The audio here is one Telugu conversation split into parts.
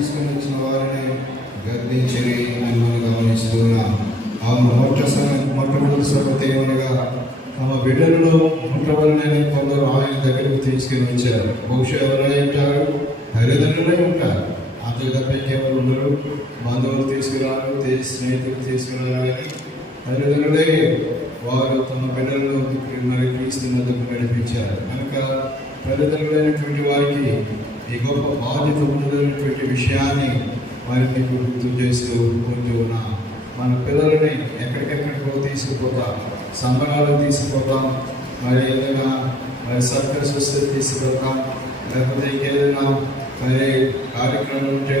తీసుకుని వచ్చిన వారిని గద్దించి అని మనం గమనిస్తున్నాం. ఆ మొట్టమొదటి సంగతి ఏమనగా తమ బిడ్డలను ఉండవలనని కొందరు ఆయన దగ్గరకు తీసుకుని వచ్చారు. బహుశా ఎవరై ఉంటారు? తల్లిదండ్రులే ఉంటారు. అంతకు తప్ప ఇంకెవరు ఉండరు. బంధువులు తీసుకురారు, స్నేహితులు తీసుకురారు. కానీ తల్లిదండ్రులే వారు తమ బిడ్డలను మరి క్రీస్తు వద్దకు నడిపించారు. కనుక తల్లిదండ్రులైనటువంటి వారికి ఈ గొప్ప బాధ్యత ఉన్నదనేటువంటి విషయాన్ని వారికి గుర్తు చేస్తూ ఉంటూ ఉన్నాం. మన పిల్లలని ఎక్కడికెక్కడికో తీసుకుపోతాం, సంబరాలు తీసుకుపోతాం, మరి ఏదైనా మరి సర్కస్ వస్తే తీసుకుపోతాం, లేకపోతే ఇంకేదైనా మరి కార్యక్రమం ఉంటే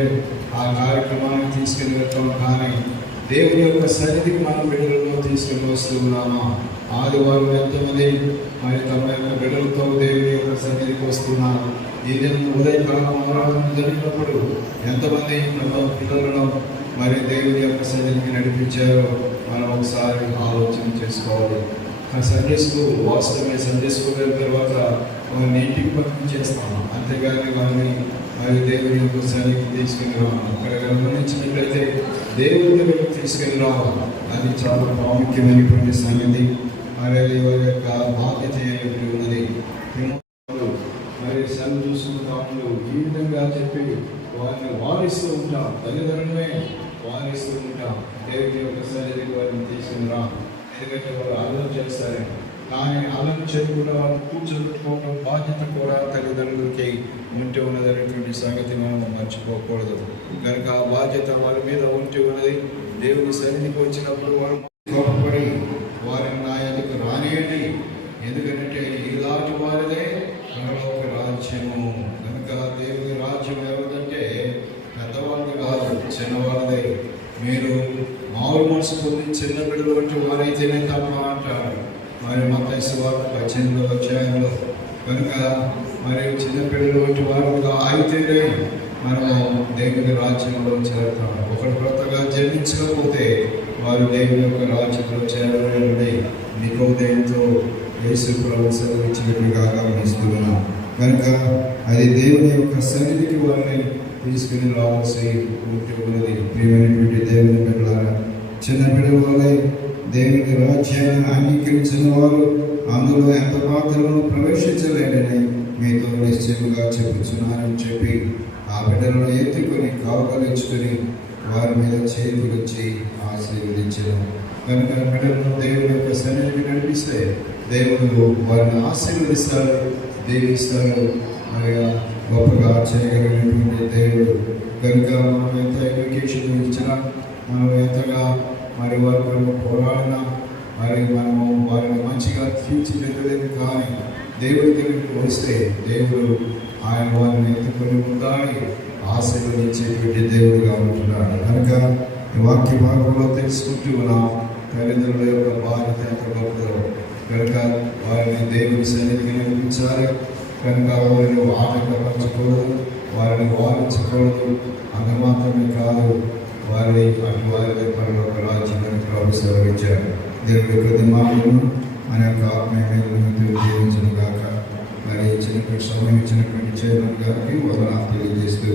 ఆ కార్యక్రమాన్ని తీసుకుని వెళ్తాం. కానీ దేవుని యొక్క సన్నిధికి మనం బిడ్డలలో తీసుకుని వస్తూ ఉన్నామా? ఆదివారం ఎంతమంది మరి తమ యొక్క బిడ్డలతో దేవుని యొక్క సన్నిధికి వస్తున్నారు? ఈ దినం ఉదయకాలం ఆరాధన జరిగినప్పుడు ఎంతమంది తమ పిల్లలను మరి దేవుని యొక్క సన్నిధికి నడిపించారో మనం ఒకసారి ఆలోచన చేసుకోవాలి. ఆ సండే స్కూల్ వాస్తవమే, సండే స్కూల్ అయిన తర్వాత వారిని ఇంటికి పంపించేస్తాము, అంతేగాని వారిని మరి దేవుని యొక్క సన్నిధికి తీసుకుని రావాలి. అక్కడ గమనించినట్లయితే దేవుని దగ్గరకు తీసుకుని రావాలి. అది చాలా ప్రాముఖ్యమైనటువంటి సంగతి. మరి వారి యొక్క బాధ్యత ఏమిటి ఉన్నది. మరి సన్ చూసుకుంటాము ఈ విధంగా చెప్పి వారిని వారిస్తూ ఉంటాం, తల్లిదండ్రులనే వారిస్తూ ఉంటాం. దేవుని యొక్క సన్నిధికి వారిని తీసుకుని రా, ఎందుకంటే వారు ఆలోచన చేస్తారు. కానీ ఆలోచన చేయకుండా వాళ్ళు కూర్చోబెట్టుకోవడం బాధ్యత కూడా తల్లిదండ్రులకి ఉంటూ ఉన్నదనేటువంటి సంగతి మనం మర్చిపోకూడదు. కనుక ఆ బాధ్యత వారి మీద ఉంటూ ఉన్నది. దేవుని సన్నిధికి వచ్చినప్పుడు వారు కోపపడి వారిని నా ఎదుకు రానియండి, ఎందుకంటే ఇలాంటి వారిదే పరలోక రాజ్యము. కనుక దేవుని రాజ్యం ఎవరిదంటే పెద్దవాళ్ళది కాదు, చిన్నవాళ్ళదే. మీరు మామూలు మనసు పొంది చిన్న బిడ్డలు వంటి వారైతేనే తప్ప అంటారు మరి మత్తయి సువార్త 18వ అధ్యాయంలో. కనుక మరి చిన్న బిడ్డలు వంటి వారుగా అయితేనే మనము దేవుని రాజ్యంలో చేరుతాం. ఒకరు కొత్తగా జన్మించకపోతే వారు దేవుని యొక్క రాజ్యంలో చేరలేని నికోదేముతో యేసు ప్రభువు సెలవిచ్చినట్టుగా గమనిస్తున్నాం. కనుక అది దేవుని యొక్క సన్నిధికి వారిని తీసుకుని రావాల్సి ఉన్నది. ప్రియమైనటువంటి దేవుని బిడ్డలారా, చిన్న బిడ్డల వల్లే దేవుని రాజ్యాన్ని అంగీకరించిన వారు అందులో ఎంత పాత్రలను ప్రవేశించలేడని మీతో నిశ్చయముగా చెప్పుచున్నారని చెప్పి ఆ బిడ్డలను ఎత్తుకొని కావలించుకొని వారి మీద చేతులొచ్చి ఆశీర్వదించడం. కనుక బిడ్డలను దేవుని యొక్క సన్నిధికి నడిపిస్తే దేవుడు వారిని ఆశీర్వదిస్తారు, దీవిస్తారు. మరి గొప్పగా చేయగలిగినటువంటి దేవుడు. కనుక మనం ఎంత ఎడ్యుకేషన్ ఇచ్చినా, మనం ఎంతగా మరి వారి కొరకు పోరాడినా, మరి మనము వారిని మంచిగా తీర్చిదిద్దలేదు. కానీ దేవుడి దగ్గరికి వస్తే దేవుడు ఆయన వారిని ఎత్తుకొని ఉండాలి, ఆశీర్వదించేటువంటి దేవుడుగా ఉంటున్నాడు. కనుక ఈ వాక్య భాగంలో తెలుసుకుంటూ ఉన్నాం తల్లిదండ్రుల యొక్క బాధ్యత ఎంత గొప్పదో. కనుక వారిని దేవుని సన్నిధికి నడిపించాలి. కనుక వారిని ఆటంకపరచకూడదు, వారిని వారించకూడదు. అంత మాత్రమే కాదు, వారి పరలోక రాజ్యాన్ని ప్రభు సెలవిచ్చారు. దేవుడి కొద్ది మాటలను మన యొక్క ఆత్మీయమైన జీవించను గాక. మరి ఇచ్చినటువంటి సమయం ఇచ్చినటువంటి చేయడం గారికి వందనాలు తెలియజేస్తూ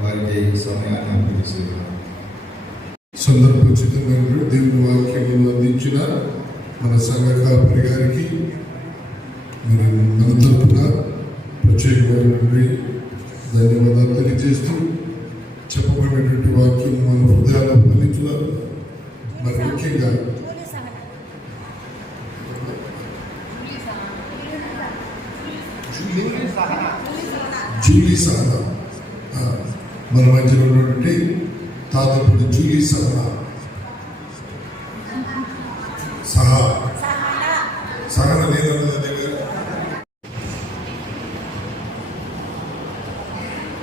వారికి సమయాన్ని అందిస్తున్నాను. సందర్భోచితమైన దేవుని వాక్యములు అందించిన మన సంఘ కాపరి గారికి మరి మన తరపున ప్రత్యేకమైనటువంటి ధన్యవాదాలు తెలియజేస్తూ చెప్పబడినటువంటి వాక్యం మన హృదయాల్లో ఫలించారు. మరి ముఖ్యంగా జూలీ సహనా మన మధ్యలో ఉన్నటువంటి తాతప్పుడు జూలీ సహనా సహన లేదన్న దగ్గర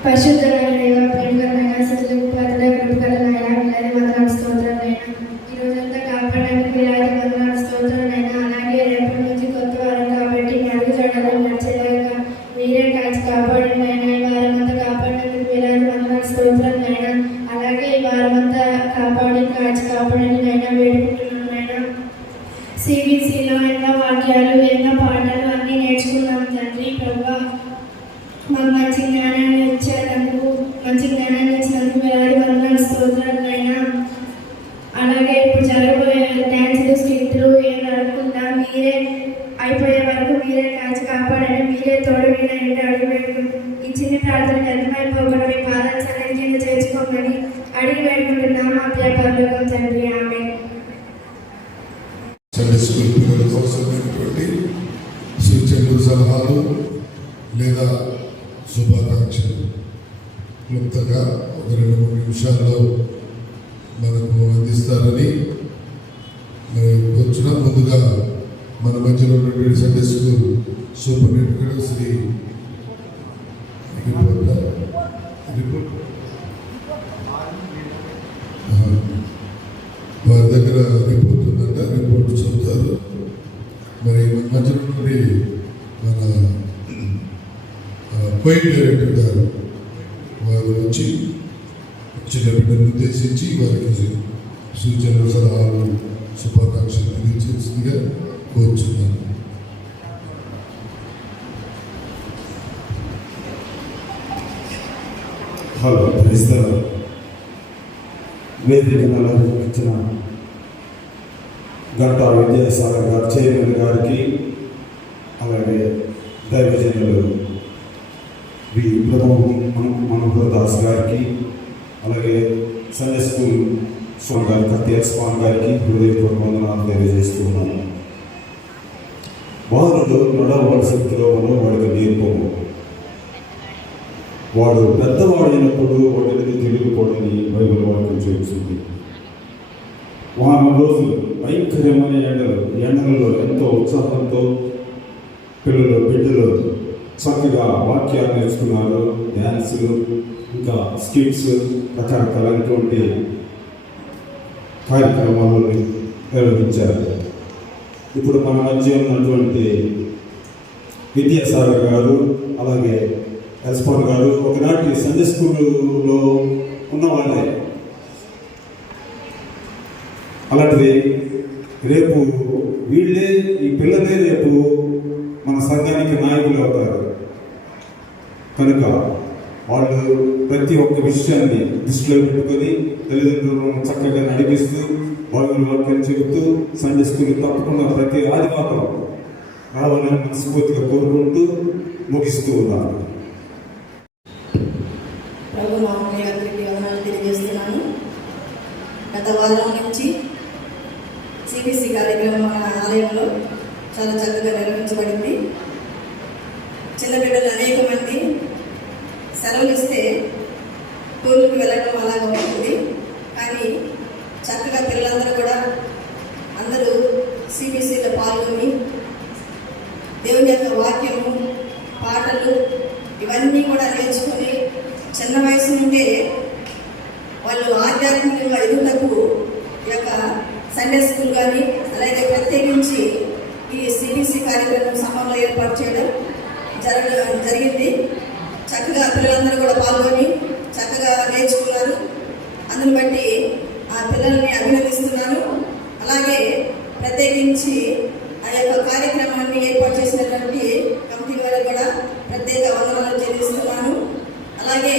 పరిశుద్ధమైన ప్రేమకరమైన స్థితులకు పాత్రల కృపకరమైన వేలాది వందనాలు స్తోత్రాలైనా ఈ రోజంతా కాపాడడానికి వేలాది వందనాలు స్తోత్రాలైనా. అలాగే రేపటి నుంచి కొత్త వారం కాబట్టి నడుగు జడలు నడిచేలాగా మీరే కాచి కాపాడండి అయినా. ఈ వారం అంతా కాపాడడానికి వేలాది వందనాలు స్తోత్రాలైనా. అలాగే ఈ వారం అంతా కాపాడి కాచి కాపాడని అయినా వేడుకుంటున్నాను అయినా. సిబిసిలో ఎన్నో వాక్యాలు, ఎన్నో పాటలు అన్నీ నేర్చుకున్నాం తండ్రి. ప్రభా మాకు మంచి జ్ఞానాన్ని ఇచ్చినందుకు సండే స్కూల్ పిల్లలకు అవసరమైనటువంటి సూచనలు, సలహాలు లేదా శుభాకాంక్షలు క్లుప్తంగా ఒక 2-3 నిమిషాల్లో మనకు అందిస్తారని వచ్చిన ముందుగా మన మధ్యలో ఉన్నటువంటి సండే స్కూల్ సూపరింటెండెంట్ శ్రీ వారి దగ్గర రిపోర్ట్ ఉందంట, రిపోర్ట్ చెబుతారు. మరి మన మధ్యలో నుండి మన క్వైట్ డైరెక్టర్ గారు వారు వచ్చి చిన్న బిడ్డను ఉద్దేశించి వారికి సూచనలు, సలహాలు, శుభాకాంక్షలు తెలియజేసిందిగా కోరుచున్నాను. హలో, క్రైస్తవ వేదికను ఇచ్చిన గంటా విద్యాసాగర్ గారు చైర్మన్ గారికి, అలాగే దైవజనులు వి మనోహర్ దాస్ గారికి, అలాగే సండే స్కూల్ స్వామి గారి కత్తియర్ స్వామి గారికి హృదయపూర్వక వందనాలు తెలియజేస్తూ ఉన్నాను. బాలుడు నడవలసిన త్రోవలో వాడికి నేర్పము, వాడు పెద్దవాడైనప్పుడు వాడిని తిరిగిపోవడని బైబిల్ వాక్యం చెబుతుంది. వారం రోజులు భయంకరమైన ఎండలలో ఎంతో ఉత్సాహంతో బిడ్డలు చక్కగా వాక్యాలు నేర్చుకున్నారు. డ్యాన్సులు, ఇంకా స్కిట్స్, రకరకాలైనటువంటి కార్యక్రమాలను నిర్వహించారు. ఇప్పుడు మన మధ్య ఉన్నటువంటి విద్యాసాగర్ గారు, అలాగే ఎస్పాన్ గారు ఒకనాటి సండే స్కూల్లో ఉన్నవాళ్ళే. అలాంటిది రేపు వీళ్ళే, ఈ పిల్లలే రేపు మన సంఘానికి నాయకులు అవుతారు. కనుక వాళ్ళు ప్రతి ఒక్క విషయాన్ని దృష్టిలో పెట్టుకొని తల్లిదండ్రులను చక్కగా నడిపిస్తూ బైబిల్ వాక్యం చెబుతూ సండే స్కూల్ తప్పకుండా ప్రతి ఆదివారం రావాలని మనస్ఫూర్తిగా కోరుకుంటూ ముగిస్తూ ఉన్నారు. ప్రభు మామూలు గారికి వందనాలు తెలియజేస్తున్నాను. గత వారం నుంచి సిబిసి కార్యక్రమం మన ఆలయంలో చాలా చక్కగా నిర్వహించబడింది. చిన్న బిడ్డలు అనేక మంది సెలవులు ఇస్తే టూర్లకు వెళ్ళడం అలాగా ఉంటుంది. కానీ చక్కగా పిల్లలందరూ కూడా అందరూ సిబిసిలో పాల్గొని దేవుని యొక్క వాక్యము, పాటలు ఇవన్నీ కూడా నేర్చుకుని చిన్న వయసు నుండే వాళ్ళు ఆధ్యాత్మికంగా ఎదుగుటకు ఈ యొక్క సండే స్కూల్ కానీ, అలాగే ప్రత్యేకించి ఈ సిబిసి కార్యక్రమం సమయంలో ఏర్పాటు చేయడం జరిగింది. చక్కగా పిల్లలందరూ కూడా పాల్గొని చక్కగా నేర్చుకున్నారు. అందుని బట్టి ఆ పిల్లల్ని అభినందిస్తున్నాను. అలాగే ప్రత్యేకించి ఆ యొక్క కార్యక్రమాన్ని ఏర్పాటు చేసినటువంటి కమిటీ వారికి కూడా ప్రత్యేక వందనాలు చెల్లిస్తున్నాను. అలాగే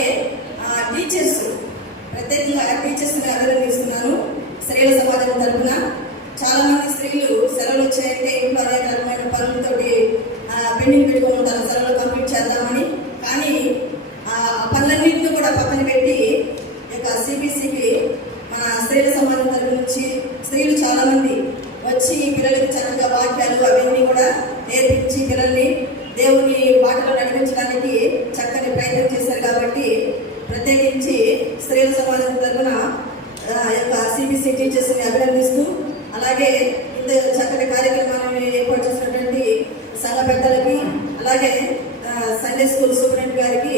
టీచర్స్, ప్రత్యేకంగా టీచర్స్ని అభినందిస్తున్నాను. స్త్రీల సమాజం తరఫున చాలామంది స్త్రీలు సెలవులు వచ్చాయంటే ఇంట్లో అనేక రకమైన పనులతోటి పెండింగ్ పెట్టుకుని ఉంటారు, సెలవులు కంప్లీట్ చేద్దామని. కానీ ఆ పనులన్నింటినీ కూడా పక్కన పెట్టి ఈ యొక్క సిబిసికి మన స్త్రీల సమాజం తరఫు నుంచి స్త్రీలు చాలామంది వచ్చి పిల్లలకి చక్కగా వాక్యాలు అవన్నీ కూడా నేర్పించి పిల్లల్ని దేవుని బాటలో నడిపించడానికి చక్కని ప్రయత్నం చేశారు. కాబట్టి ప్రత్యేకించి స్త్రీల సమాజం తరఫున యొక్క సిబిసి టీచర్స్ని అభినందిస్తూ, అలాగే ఇంత చక్కటి కార్యక్రమాన్ని ఏర్పాటు చేసినటువంటి సంఘ పెద్దలకి, అలాగే సండే స్కూల్ సూపరింటెండెంట్ గారికి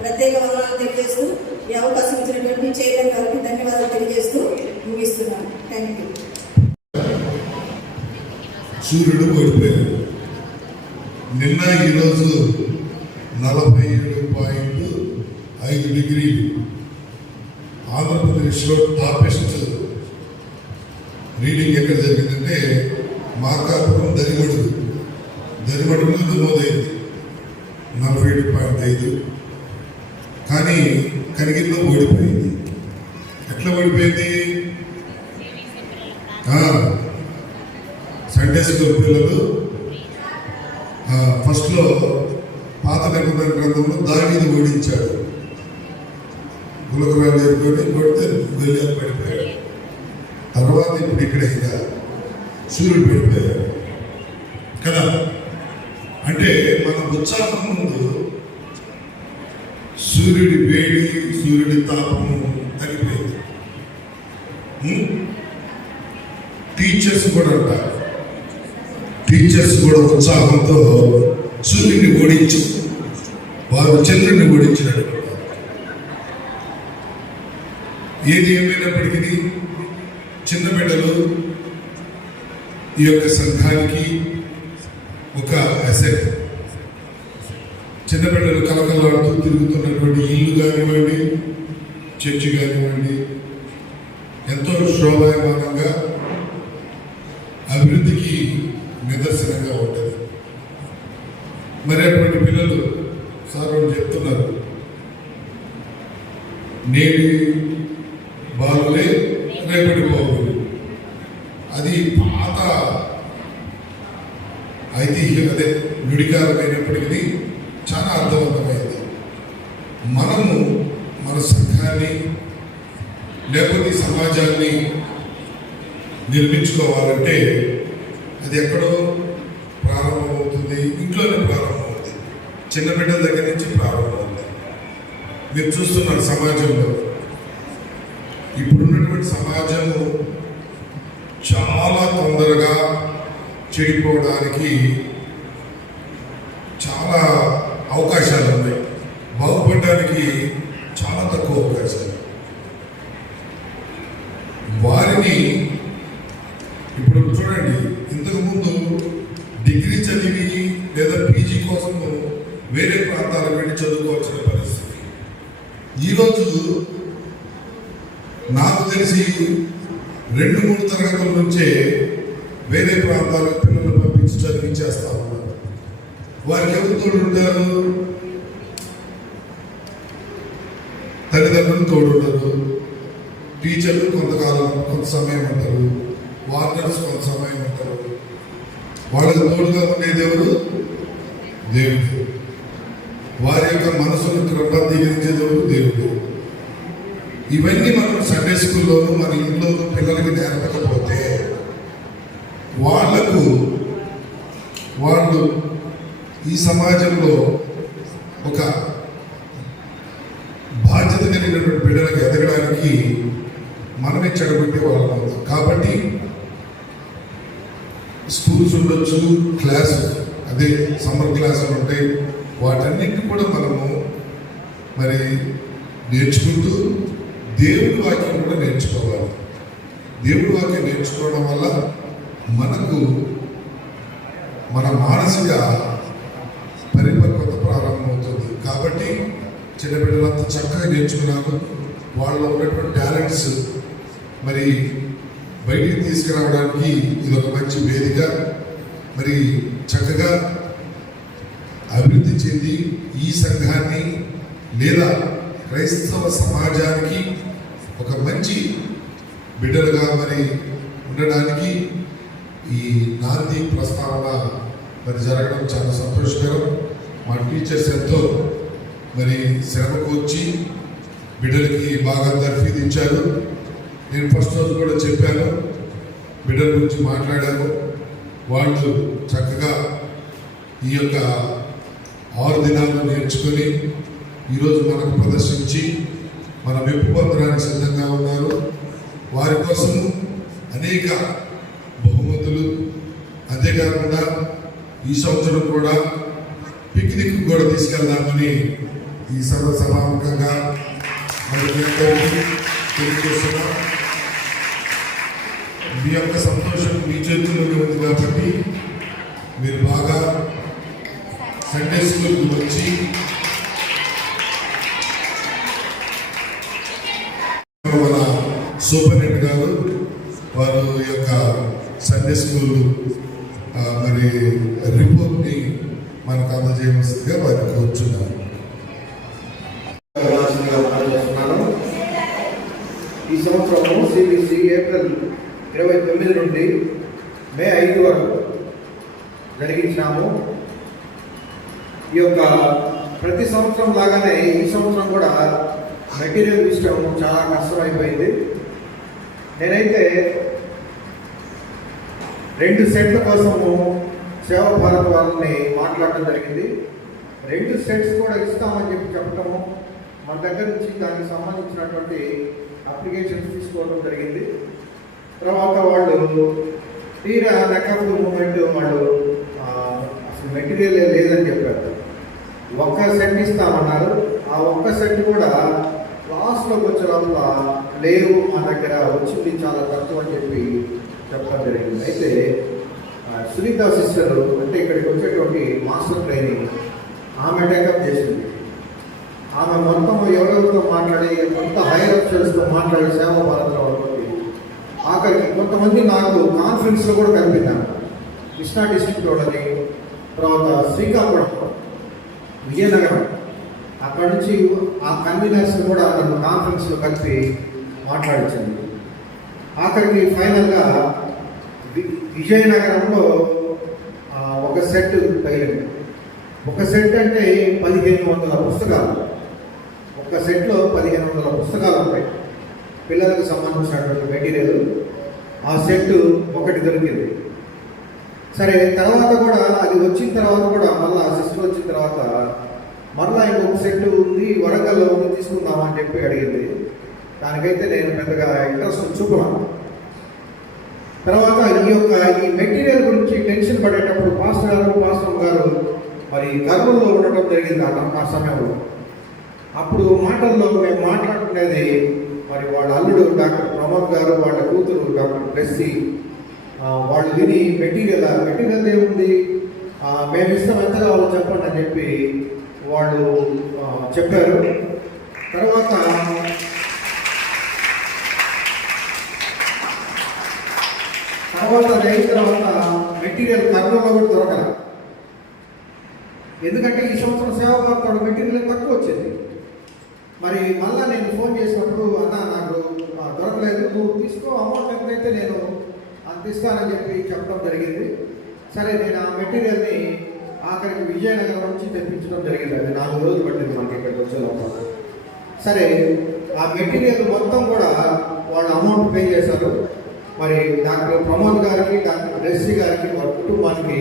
ప్రత్యేక వందనాలు తెలియజేస్తూ, ఈ అవకాశం ఇచ్చినటువంటి చైర్మన్ గారికి ధన్యవాదాలు తెలియజేస్తూ ముగిస్తున్నాను. Thank you. సూర్యుడు ఓడిపోయాడు. నిన్న ఈరోజు 47.5 డిగ్రీలు. ఆంధ్రప్రదేశ్లో టాపెస్ట్ రీడింగ్ ఎక్కడ జరిగిందంటే మార్కాపురం దరిమడులో నమోదైంది 47.5. కానీ కనిగిరిలో ఓడిపోయింది. ఎట్లా ఓడిపోయింది? సండే స్కూల్ పిల్లలు ఫస్ట్లో పాత నిబంధన గ్రంథంలో దావీదు ఓడించాడు. గులకరాలు ఎదుర్కొని కొడితే గొల్లియాలు పడిపోయాడు. తర్వాత ఇప్పుడు ఇక్కడ సూర్యుడు పడిపోయారు కదా. అంటే మన ఉత్సాహం ముందు సూర్యుడి వేడి, సూర్యుడి తాపము తగ్గిపోయింది. టీచర్స్ కూడా అంటారు, టీచర్స్ కూడా ఉత్సాహంతో సూర్యుడిని ఓడించి వారు చంద్రుడిని ఓడించినట్టు. ఏది ఏమైనప్పటికీ చిన్న బిడ్డలు ఈ యొక్క సంఘానికి ఒక అసెట్. చిన్న బిడ్డలు కలకలాడుతూ తిరుగుతున్నటువంటి ఇల్లు కానివ్వండి, చర్చి కానివ్వండి, ఎంతో శోభాయమానంగా అభివృద్ధికి నిదర్శనంగా ఉంటుంది. మరి అటువంటి పిల్లలు సార్ చెప్తున్నారు, నేటి బాలులే రేపటి బాలులు. అది పాత ఐతిహ్యం, అదే నుడికారమైనప్పటికీ చాలా అర్థవంతమైంది. మనము మన సంఘాన్ని లేకపోతే సమాజాన్ని నిర్మించుకోవాలంటే అది ఎక్కడో ప్రారంభమవుతుంది, ఇంట్లోనే ప్రారంభమవుతుంది, చిన్న బిడ్డల దగ్గర నుంచి ప్రారంభమవుతుంది. మీరు చూస్తున్నారు సమాజంలో ఇప్పుడున్నటువంటి సమాజము చాలా తొందరగా చెడిపోవడానికి చాలా అవకాశాలు ఉన్నాయి, బాగుపడడానికి చాలా తక్కువ అవకాశాలు. వారిని ఇప్పుడు చూడండి, ఇంతకుముందు డిగ్రీ చదివి లేదా పీజీ కోసం వేరే ప్రాంతాలకు వెళ్ళి చదువుకోవాల్సిన పరిస్థితి. ఈరోజు నాకు తెలిసి 2-3 తరగతుల నుంచే వేరే ప్రాంతాలకు పిల్లలు పంపించి చదివించేస్తా ఉన్నారు. వారికి ఎవరు తోడుంటారు? తల్లిదండ్రులు తోడుంటారు, టీచర్లు కొంత సమయం ఉంటారు, వార్డర్స్ కొంత సమయం ఉంటారు. వాళ్ళకి తోడుగా ఉండేది ఎవరు? దేవుడు. వారి యొక్క మనసును క్రమబద్ధీకరించేది ఎవరు? దేవుడు. ఇవన్నీ మనం సండే స్కూల్లోనూ మన ఇంట్లోనూ పిల్లలకి నేర్పకపోతే వాళ్ళు ఈ సమాజంలో ఒక బాధ్యత కలిగినటువంటి బిడ్డలకు ఎదగడానికి మనమే చెడగొట్టే వాళ్ళం. కాబట్టి స్కూల్స్ ఉండొచ్చు, క్లాసు అదే సమ్మర్ క్లాసులు ఉంటాయి, వాటన్నిటిని కూడా మనము మరి నేర్చుకుంటూ దేవుడి వాక్యం కూడా నేర్చుకోవాలి. దేవుడి వాక్యం నేర్చుకోవడం వల్ల మనకు మన మానసిక పరిపక్వత ప్రారంభమవుతుంది. కాబట్టి చిన్న బిడ్డలంతా చక్కగా నేర్చుకున్నారు. వాళ్ళలో ఉన్నటువంటి టాలెంట్స్ మరి బయటికి తీసుకురావడానికి ఇది ఒక మంచి వేదిక. మరి చక్కగా అభివృద్ధి చెంది ఈ సంఘాన్ని లేదా క్రైస్తవ సమాజానికి ఒక మంచి బిడ్డలుగా మరి ఉండడానికి ఈ నాంది ప్రస్తావన మరి జరగడం చాలా సంతోషకరం. మా టీచర్స్ ఎంతో మరి శ్రమ కూర్చి బిడ్డలకి బాగా తర్ఫీదు ఇచ్చారు. నేను ఫస్ట్ రోజు కూడా చెప్పాను, బిడ్డల గురించి మాట్లాడాను. వాళ్ళు చక్కగా ఈ యొక్క 6 దినాలను నేర్చుకొని ఈరోజు మనకు ప్రదర్శించి మన మెప్పు పొందడానికి సిద్ధంగా ఉన్నారు. వారి కోసం అనేక బహుమతులు, అంతేకాకుండా ఈ సంవత్సరం కూడా పిక్నిక్ కూడా తీసుకెళ్దామని ఈ సభాముఖంగా మనకి తెలియజేస్తున్నాం. మీ యొక్క సంతోషం మీ చేతుల్లోనే ఉంది కాబట్టి మీరు బాగా సండే స్కూల్కి వచ్చి మన సూపరింటెండెంట్ గారు వారు యొక్క సండే స్కూల్ మరి రిపోర్ట్ని మనకు అందజేయవలసిందిగా వారిని కోరుచున్నారు. ఈ సంవత్సరం సిబిసి ఏప్రిల్ 29 నుండి మే 5 వరకు జరిగించినాము. ఈ యొక్క ప్రతి సంవత్సరం లాగానే ఈ సంవత్సరం కూడా మెటీరియల్ ఇష్టం చాలా కష్టమైపోయింది. నేనైతే 2 సెట్ల కోసము సేవా భారత్ వాళ్ళని మాట్లాడటం జరిగింది. 2 సెట్స్ కూడా ఇస్తామని చెప్పటము, మన దగ్గర నుంచి దానికి సంబంధించినటువంటి అప్లికేషన్స్ తీసుకోవడం జరిగింది. తర్వాత వాళ్ళు తీరా నెకప్ మూమెంట్ వాళ్ళు అసలు మెటీరియల్ లేదని చెప్పారు. 1 సెట్ ఇస్తామన్నారు. ఆ 1 సెట్ కూడా లాస్ట్లోకి వచ్చే లోపల లేవు, మా దగ్గర వచ్చింది చాలా తక్కువ అని చెప్పి చెప్పడం జరిగింది. అయితే సునీత సిస్టర్ అంటే ఇక్కడికి వచ్చేటువంటి మాస్టర్ ట్రైనింగ్ ఆమె టేకప్ చేసింది. ఆమె మొత్తం ఎవరెవరితో మాట్లాడి కొంత హైయర్ అఫీషియల్స్తో మాట్లాడి సేవా భారత్లో వాళ్ళకి ఆఖరికి కొంతమంది నాకు కాన్ఫరెన్స్లో కూడా కనిపించాను. కృష్ణా డిస్ట్రిక్ట్ వాళ్ళని, తర్వాత శ్రీకాకుళం, విజయనగరం, అక్కడ నుంచి ఆ కన్వీనర్స్ కూడా నన్ను కాన్ఫరెన్స్లో కలిపి మాట్లాడించింది. ఆఖరికి ఫైనల్గా విజయనగరంలో 1 సెట్ తగిలింది. 1 సెట్ అంటే 1500 పుస్తకాలు. 1 సెట్లో 1500 పుస్తకాలు ఉంటాయి, పిల్లలకు సంబంధించినటువంటి మెటీరియల్. ఆ సెట్ 1 దొరికింది. సరే, తర్వాత కూడా అది వచ్చిన తర్వాత కూడా మళ్ళీ సిస్టర్ వచ్చిన తర్వాత మళ్ళీ ఇంకొక సెట్ ఉంది, వరంగల్లో ఉంది, తీసుకుందామా అని చెప్పి అడిగింది. దానికైతే నేను పెద్దగా ఇంట్రెస్ట్ చూపను. తర్వాత ఈ మెటీరియల్ గురించి టెన్షన్ పడేటప్పుడు పాస్టర్ గారు మరి కర్నూలులో ఉండటం జరిగింది ఆ సమయంలో. అప్పుడు మాటల్లో మేము మాట్లాడుకునేది మరి వాళ్ళ అల్లుడు డాక్టర్ ప్రమోద్ గారు, వాళ్ళ కూతురు డాక్టర్ బ్లెస్సీ వాళ్ళు విని మెటీరియల్ ఏముంది, మేము ఇస్తాం, ఎంత కావాలో చెప్పండి అని చెప్పి వాళ్ళు చెప్పారు. తర్వాత అయిన తర్వాత మెటీరియల్ కర్నూలులో కూడా దొరకదు. ఎందుకంటే ఈ సంవత్సరం సేవా భారత్ మెటీరియల్ తక్కువ వచ్చింది. మరి మళ్ళీ నేను ఫోన్ చేసినప్పుడు, అన్న నాకు దొరకలేదు, నువ్వు తీసుకో, అమౌంట్ ఎంతైతే నేను అంత ఇస్తానని చెప్పి చెప్పడం జరిగింది. సరే, నేను ఆ మెటీరియల్ని ఆఖరికి విజయనగరం నుంచి తెప్పించడం జరిగింది. అది 4 రోజులు పట్టింది మనకి ఇక్కడికి వచ్చేదాకా. సరే, ఆ మెటీరియల్ మొత్తం కూడా వాళ్ళు అమౌంట్ పే చేశారు. మరి డాక్టర్ ప్రమోద్ గారికి, డాక్టర్ బ్లెస్సీ గారికి, వారి కుటుంబానికి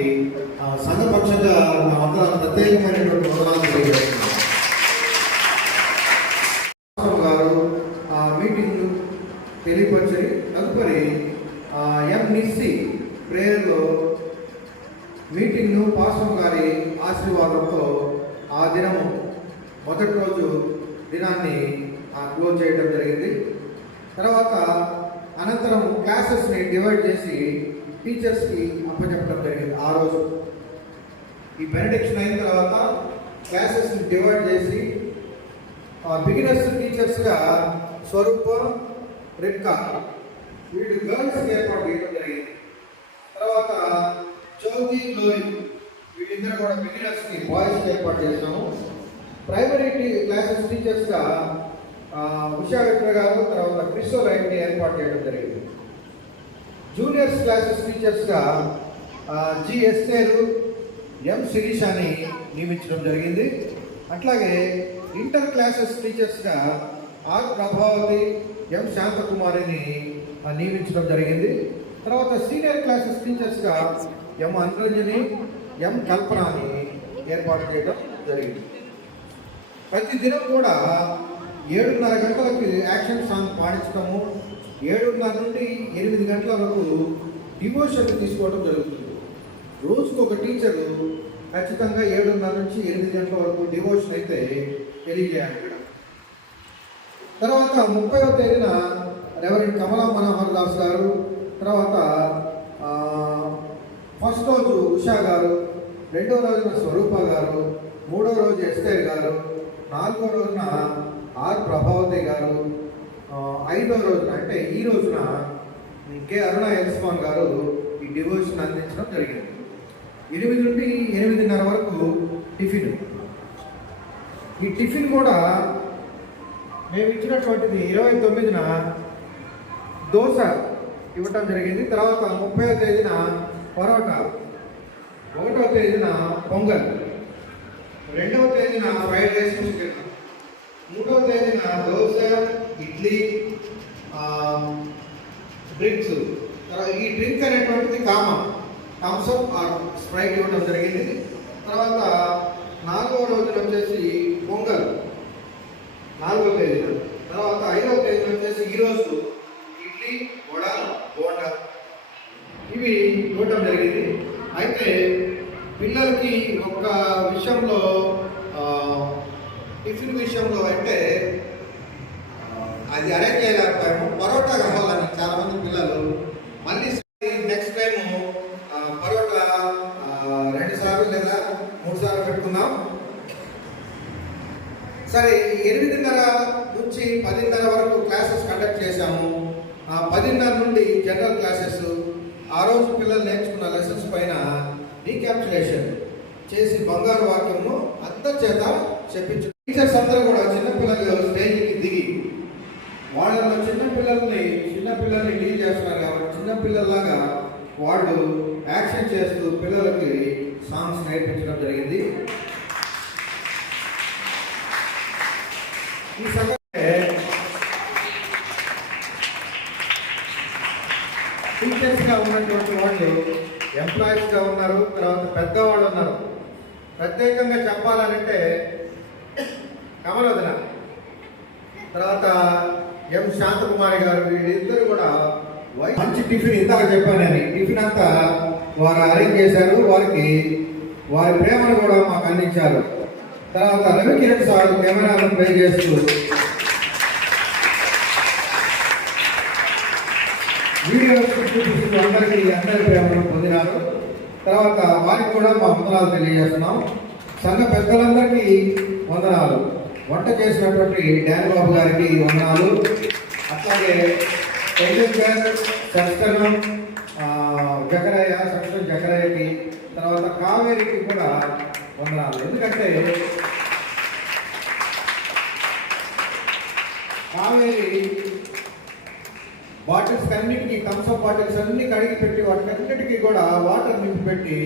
సంఘపక్షంగా అందరం ప్రత్యేకమైనటువంటి వందనాలు తెలియజేస్తున్నారు. గారు ఆ మీటింగ్ తెలియపరిచి తదుపరి ఎంనిసి ప్రేయర్లో మీటింగ్ను పాస్టర్ గారి ఆశీర్వాదంతో ఆ దినము మొదటి రోజు దినాన్ని క్లోజ్ చేయడం జరిగింది. తర్వాత అనంతరం క్లాసెస్ని డివైడ్ చేసి టీచర్స్కి అప్పచెప్పడం జరిగింది. ఆ రోజు ఈ బెనడిక్షన్ అయిన తర్వాత క్లాసెస్ని డివైడ్ చేసి బిగినర్స్ టీచర్స్గా స్వరూప, రిట్కా వీళ్ళు గర్ల్స్కి ఏర్పాటు చేయడం జరిగింది. తర్వాత జ్యోతి, లోయి వీళ్ళిద్దరు కూడా బిగినర్స్కి బాయ్స్కి ఏర్పాటు చేసినాము. ప్రైమరీ క్లాసెస్ టీచర్స్గా ఉషా విట్ర గారు, తర్వాత క్రిస్టో లైట్ని ఏర్పాటు చేయడం జరిగింది. జూనియర్స్ క్లాసెస్ టీచర్స్గా జి ఎస్టేరు, ఎం శిరీషాని నియమించడం జరిగింది. అట్లాగే ఇంటర్ క్లాసెస్ టీచర్స్గా ఆర్ ప్రభావతి, ఎం శాంతకుమారిని నియమించడం జరిగింది. తర్వాత సీనియర్ క్లాసెస్ టీచర్స్గా ఎం అనురంజని, ఎం కల్పనాని ఏర్పాటు చేయడం జరిగింది. ప్రతి దినం కూడా 7:30 గంటలకు యాక్షన్ సాంగ్ పాడించడము, 7:30 నుండి 8 గంటల వరకు డివోషన్ తీసుకోవడం జరుగుతుంది. రోజుకు ఒక టీచరు ఖచ్చితంగా 7:30 నుంచి 8 గంటల వరకు డివోషన్ అయితే తెలియజేయాలి. తర్వాత 30వ తేదీన రెవరెండ్ కమలా మనోహర్ దాస్ గారు, తర్వాత ఫస్ట్ రోజు ఉషా గారు, 2వ రోజున స్వరూప గారు, 3వ రోజు ఎస్టేర్ గారు, 4వ రోజున ఆర్ ప్రభావతి గారు, 5వ రోజున అంటే ఈ రోజున కె అరుణ ఎల్స్మాన్ గారు ఈ డివోషన్ అందించడం జరిగింది. 8 నుండి 8:30 వరకు టిఫిన్. ఈ టిఫిన్ కూడా మేము ఇచ్చినటువంటిది 29న దోశ ఇవ్వటం జరిగింది. తర్వాత 30వ తేదీన పరోటా, 1వ తేదీన పొంగల్, 2వ తేదీన ఫ్రైడ్ రైస్, 3వ తేదీన దోశ, ఇడ్లీ, డ్రింక్స్, ఈ డ్రింక్ అనేటువంటిది కామన్, థమ్స్అప్ ఆర్ స్ప్రైట్ ఇవ్వడం జరిగింది. తర్వాత 4వ రోజున వచ్చేసి పొంగల్ 4వ తేదీన. తర్వాత 5వ తేదీన వచ్చేసి ఈరోజు ఇడ్లీ, వడ, బోండా ఇవి ఇవ్వటం జరిగింది. అయితే పిల్లలకి ఒక విషయంలో టిఫిన్ విషయంలో అంటే అది అరేంజ్ చేయలేకపోయాము. పరోటా కావాలని చాలామంది పిల్లలు మళ్ళీ నెక్స్ట్ టైము పరోటా 2 సార్లు లేదా 3 సార్లు పెట్టుకుందాం. సరే, 8:30 నుంచి 10:30 వరకు క్లాసెస్ కండక్ట్ చేశాము. 10:30 నుండి జనరల్ క్లాసెస్, ఆ రోజు పిల్లలు నేర్చుకున్న లెసన్స్ పైన రీక్యాప్చులేషన్ చేసి బంగారు వాక్యంను అందరి చేత చెప్పించు. టీచర్స్ అందరూ కూడా చిన్నపిల్లలు స్టేజ్కి దిగి వాళ్ళలో చిన్నపిల్లల్ని డీల్ చేస్తున్నారు కాబట్టి చిన్నపిల్లల్లాగా వాళ్ళు యాక్షన్ చేస్తూ పిల్లలకి సాంగ్స్ నేర్పించడం జరిగింది. ఈ సంగతి టీచర్స్గా ఉన్నటువంటి వాళ్ళు ఎంప్లాయీస్గా ఉన్నారు, తర్వాత పెద్దవాళ్ళు ఉన్నారు. ప్రత్యేకంగా చెప్పాలంటే కమలవదన, తర్వాత ఎం శాంతకుమారి గారు, వీళ్ళిద్దరు కూడా మంచి టిఫిన్, ఇందాక చెప్పానని టిఫిన్ అంతా వారు అరేంజ్ చేశారు. వారి ప్రేమను కూడా మాకు అందించారు. తర్వాత రవికిరణ్ సార్ కెమెరాను ప్లే చేస్తూ వీడియోస్ చూపిస్తూ అందరి ప్రేమను పొందినారు. తర్వాత వారికి కూడా మా వందనాలు తెలియజేస్తున్నాం. సంఘ పెద్దలందరికీ వందనాలు. వంట చేసినటువంటి డ్యాన్ బాబు గారికి వందనాలు. అట్లాగే సంస్కరణం జకరయ్యకి, తర్వాత కావేరికి కూడా వందనాలు. ఎందుకంటే కావేరి బాటిల్స్ అన్నిటికీ, థమ్స్అప్ బాటిల్స్ అన్ని కడిగి పెట్టి వాటికన్నిటికీ కూడా వాటర్ నింపి పెట్టి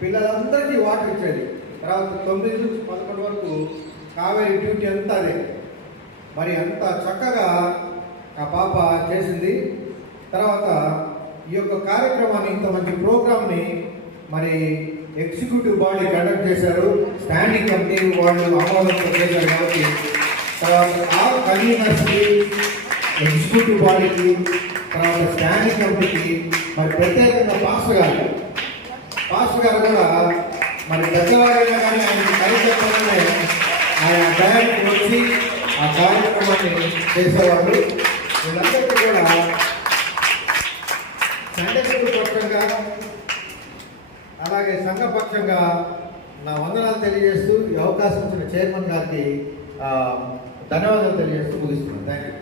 పిల్లలందరికీ వాటర్ ఇచ్చేది. తర్వాత 9 నుంచి 11 వరకు కావేరి డ్యూటీ అంతా అదే. మరి అంత చక్కగా ఆ పాప చేసింది. తర్వాత ఈ యొక్క కార్యక్రమాన్ని, ఇంత మంచి ప్రోగ్రామ్ని మరి ఎగ్జిక్యూటివ్ బాడీ కండక్ట్ చేశారు. స్టాండింగ్ కమిటీ వాళ్ళు ఆమోదంతో చేశారు కాబట్టి తర్వాత ఆ కన్వీనర్స్కి, ఎగ్జిక్యూటివ్ బాడీకి, తర్వాత స్టాండింగ్ కమిటీకి, మరి ప్రత్యేకంగా పాస్టర్ గారు కూడా మరి పెద్దవారైనా కానీ ఆయన కార్యక్రమాన్ని ఆయన డైరెక్ట్ వచ్చి ఆ కార్యక్రమాన్ని చేసేవాళ్ళు. వీళ్ళందరికీ కూడా సండే స్కూల్ పక్షంగా అలాగే సంఘపక్షంగా నా వందనాలు తెలియజేస్తూ ఈ అవకాశం ఇచ్చిన చైర్మన్ గారికి ధన్యవాదాలు తెలియజేస్తూ ముగిస్తున్నాను. Thank you.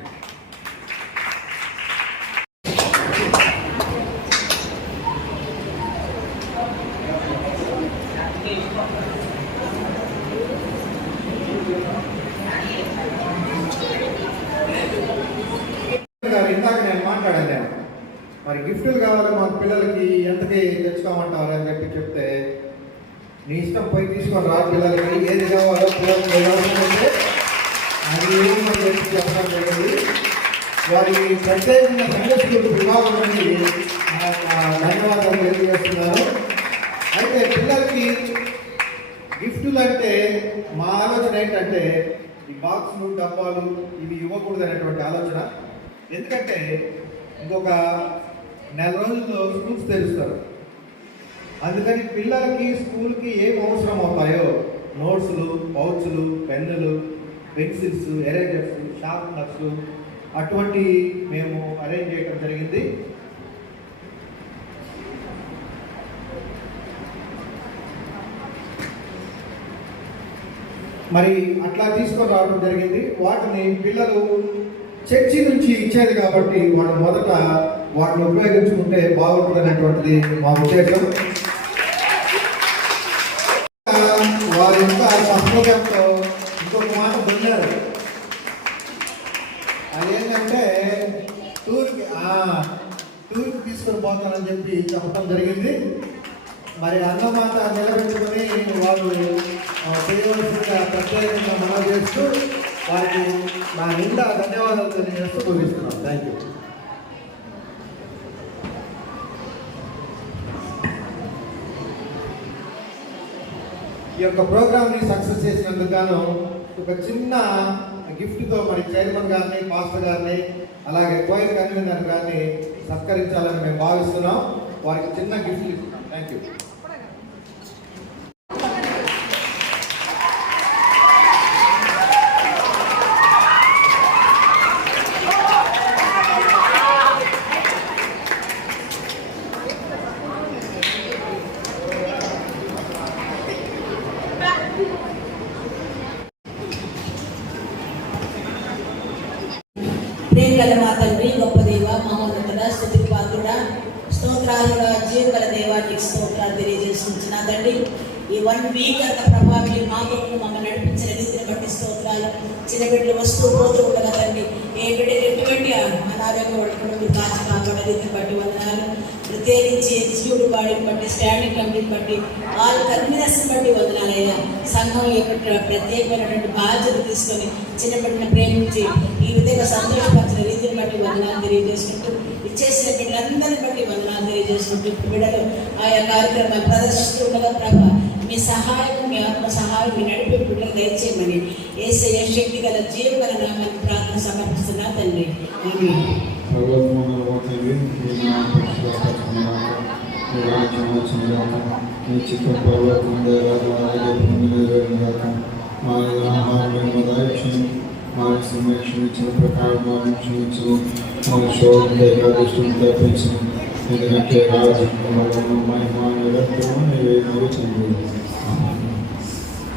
ఇందాక నేను మాట్లాడాను, మరి గిఫ్ట్లు కావాలి మాకు పిల్లలకి, ఎంతకి తెచ్చుకోమంటారు అని చెప్తే నీ ఇష్టం పోయి తీసుకొని రా, పిల్లలకి ఏది కావాలో పిల్లలకి అంటే అది ఏమని చెప్పి చెప్పడం జరిగింది. వారి ప్రత్యేకంగా సండే స్కూల్ విభాగం నుండి ధన్యవాదాలు తెలియజేస్తున్నాను. అయితే పిల్లలకి గిఫ్టులు అంటే మా ఆలోచన ఏంటంటే ఈ బాక్సులు, డబ్బాలు ఇవి ఇవ్వకూడదు అనేటువంటి ఆలోచన. ఎందుకంటే ఇంకొక 4 రోజుల్లో స్కూల్స్ తెరుస్తారు. అందుకని పిల్లలకి స్కూల్కి ఏం అవసరం అవుతాయో నోట్స్లు, పౌచ్లు, పెన్నులు, పెన్సిల్స్, ఎరేజర్స్, షార్ప్నర్స్ అటువంటి మేము అరేంజ్ చేయడం జరిగింది. మరి అట్లా తీసుకొని రావడం జరిగింది. వాటిని పిల్లలు చర్చి నుంచి ఇచ్చేది కాబట్టి వాళ్ళు మొదట వాటిని ఉపయోగించుకుంటే బాగుంటుంది అనేటువంటిది మా ఉద్దేశం. వారి యొక్క సంప్రదాయంతో ఇంకొక మాట పొందారు. అదేంటంటే టూర్కి తీసుకొని పోతానని చెప్పి చెప్పడం జరిగింది. మరి అన్నమాట నిలబెట్టుకుని వాళ్ళు చేయవలసిందిగా ప్రత్యేకంగా మనవి చేస్తూ వారికి నా నిండా ధన్యవాదాలు తెలియజేస్తూ ముగిస్తున్నాను. Thank you. ఈ యొక్క ప్రోగ్రామ్ని సక్సెస్ చేసినందుకు గాను ఒక చిన్న గిఫ్ట్తో మరి చైర్మన్ గారిని, మాస్టర్ గారిని, అలాగే కోయిర్ కన్వీనర్ గారిని సత్కరించాలని మేము భావిస్తున్నాం. వారికి చిన్న గిఫ్ట్ ఇస్తున్నాం. Thank you. ప్రేమగల మా తండ్రి, గొప్ప దేవ, మహోన్నతుడ, స్తుతికి పాత్రుడా, స్తోత్రాలుగా, జీవగల దేవానికి స్తోత్రాలు తెలియజేస్తున్నా తండ్రి. ఈ 1 వీక్ అంత ప్రభావం మాతో మమ్మల్ని నడిపించిన రీతిని బట్టి స్తోత్రాలు. చిన్న బిడ్డలు వస్తూ పోతూ ఉండగా తండ్రి, ఏ బిడ్డకి ఎటువంటి అనారోగ్యం పడకుండా మీరు కాచి కాపాడే రీతిని బట్టి వందనాలు. ప్రత్యేకించి ఎగ్జిక్యూటివ్ బాడీని బట్టి, స్టాండింగ్ కమిటీని బట్టి, వాళ్ళ కన్వీనర్స్ని బట్టి వందనాలయ్యా. సంఘం యొక్క ప్రత్యేకమైనటువంటి బాధ్యత తీసుకొని చిన్న బిడ్డను ప్రేమించి ఈ విధంగా సంతోషపరిచిన రీతిని బట్టి వందనాలు తెలియజేసుకుంటూ, ఇచ్చేసిన బిడ్డలందరిని బట్టి వందనాలు తెలియజేసుకుంటూ, బిడ్డలు ఆయా కార్యక్రమాలు ప్రదర్శిస్తూ ఉండగా ప్రభా మీ సహాయం, మీ ఆత్మ సహాయం, మీ నడిపే బిడ్డలు దయచేయమని యేసయ్య శక్తి గల జీవగల నామాన్ని ప్రార్థన సమర్పిస్తున్నా తండ్రి. మీ చిత్తం పర్వతం మా క్షమించిన ప్రకారం క్షమించు, మన శోధన ఏకాదృష్టిని తప్పించు. ఎందుకంటే రాజు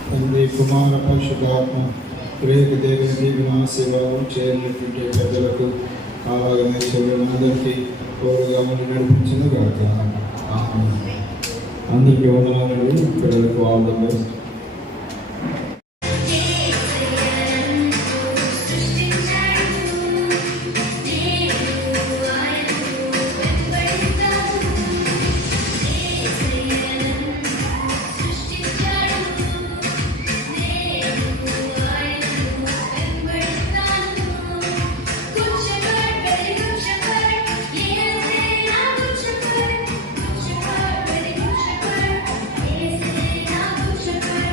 తండ్రి, కుమార, పరిశుద్ధాత్మ ప్రేమ దేవుని దీవెన సేవలు చేరినటువంటి పెద్దలకు, అలాగనే చెల్లెలందరికీ తోడుగా మనం నడిపించిన గాక. అందరికీ వందనాలు. పిల్లలకు all the best. Good shepherd,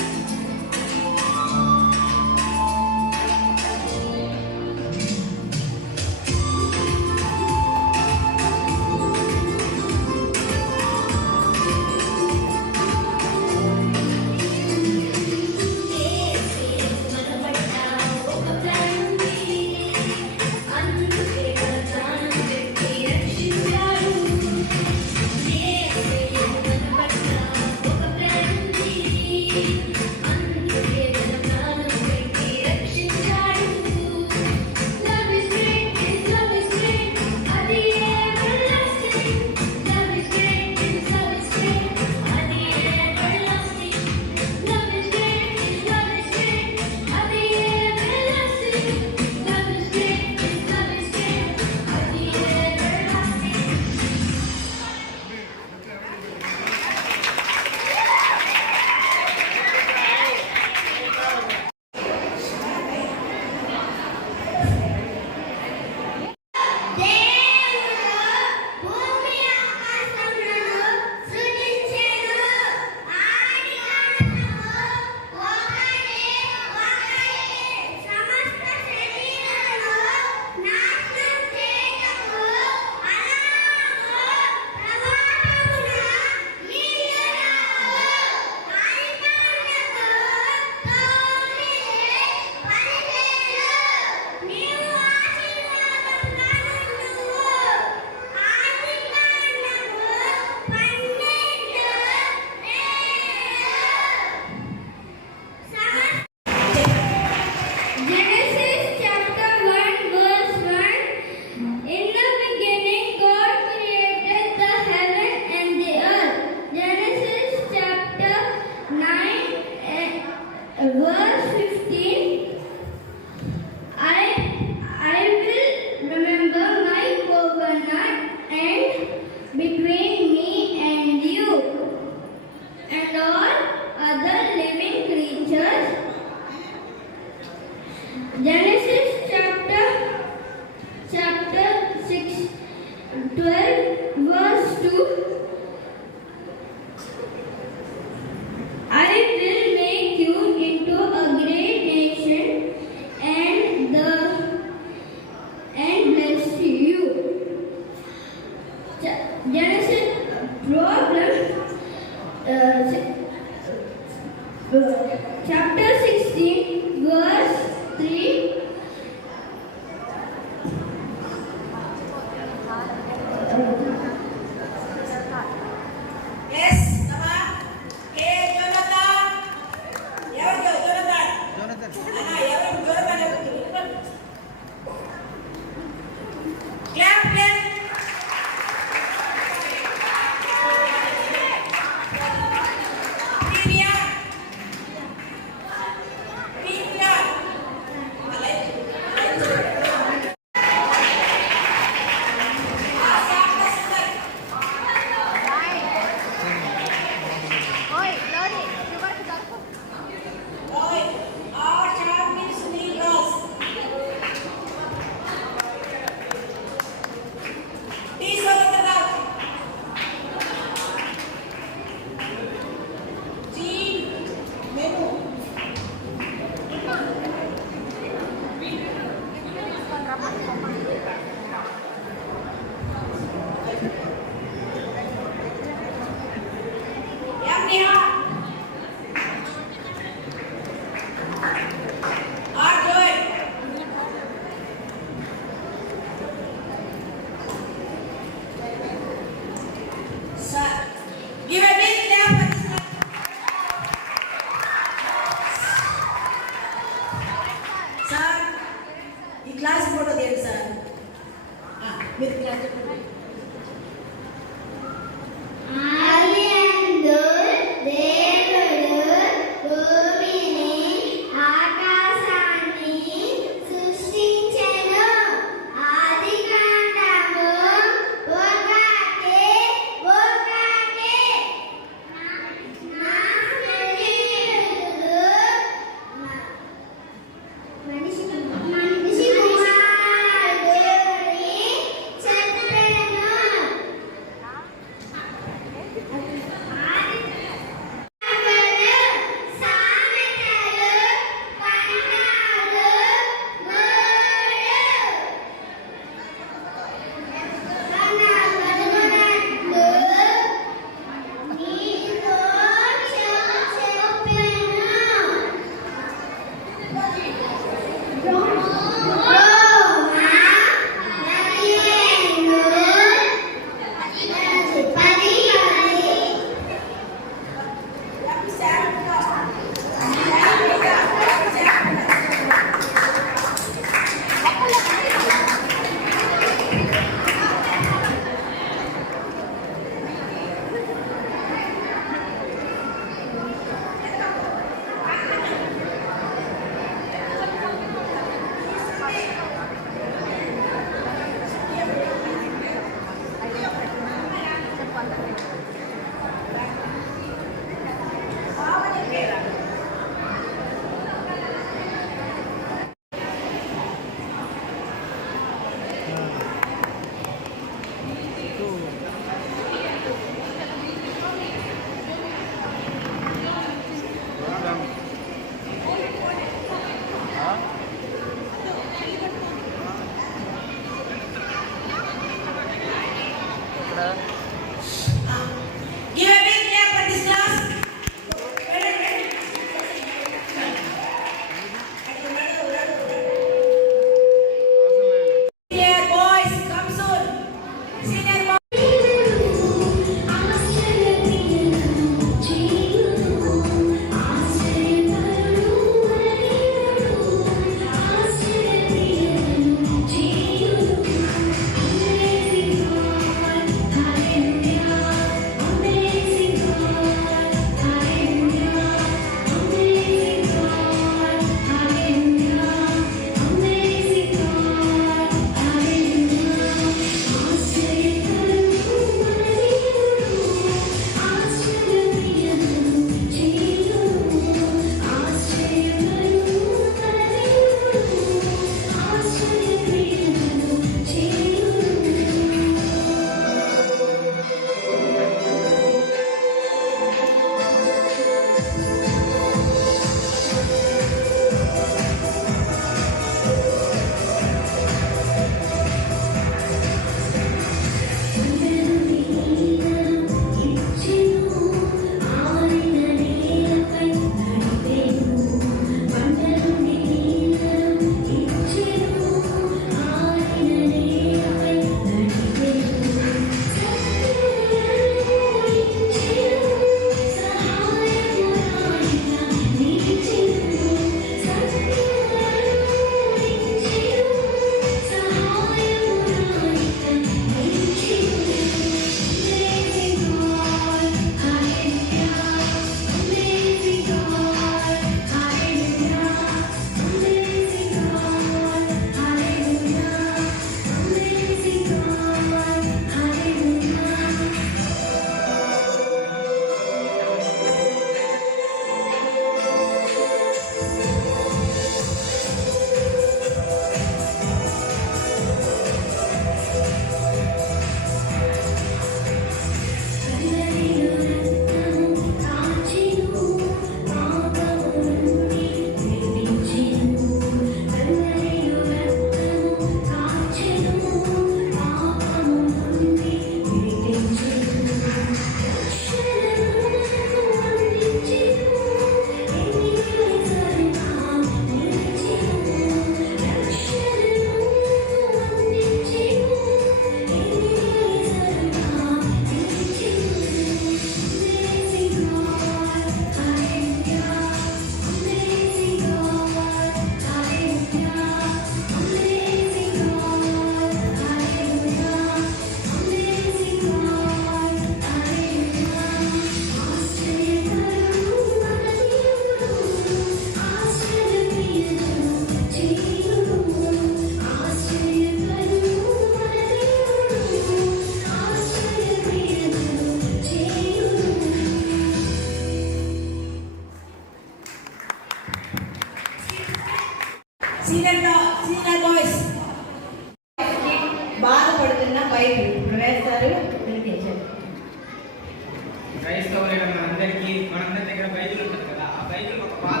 క్రైస్తవులైన మనందరి దగ్గర బైబిల్ ఉంటుంది కదా, ఆ బైబిల్కి ఒక బాధ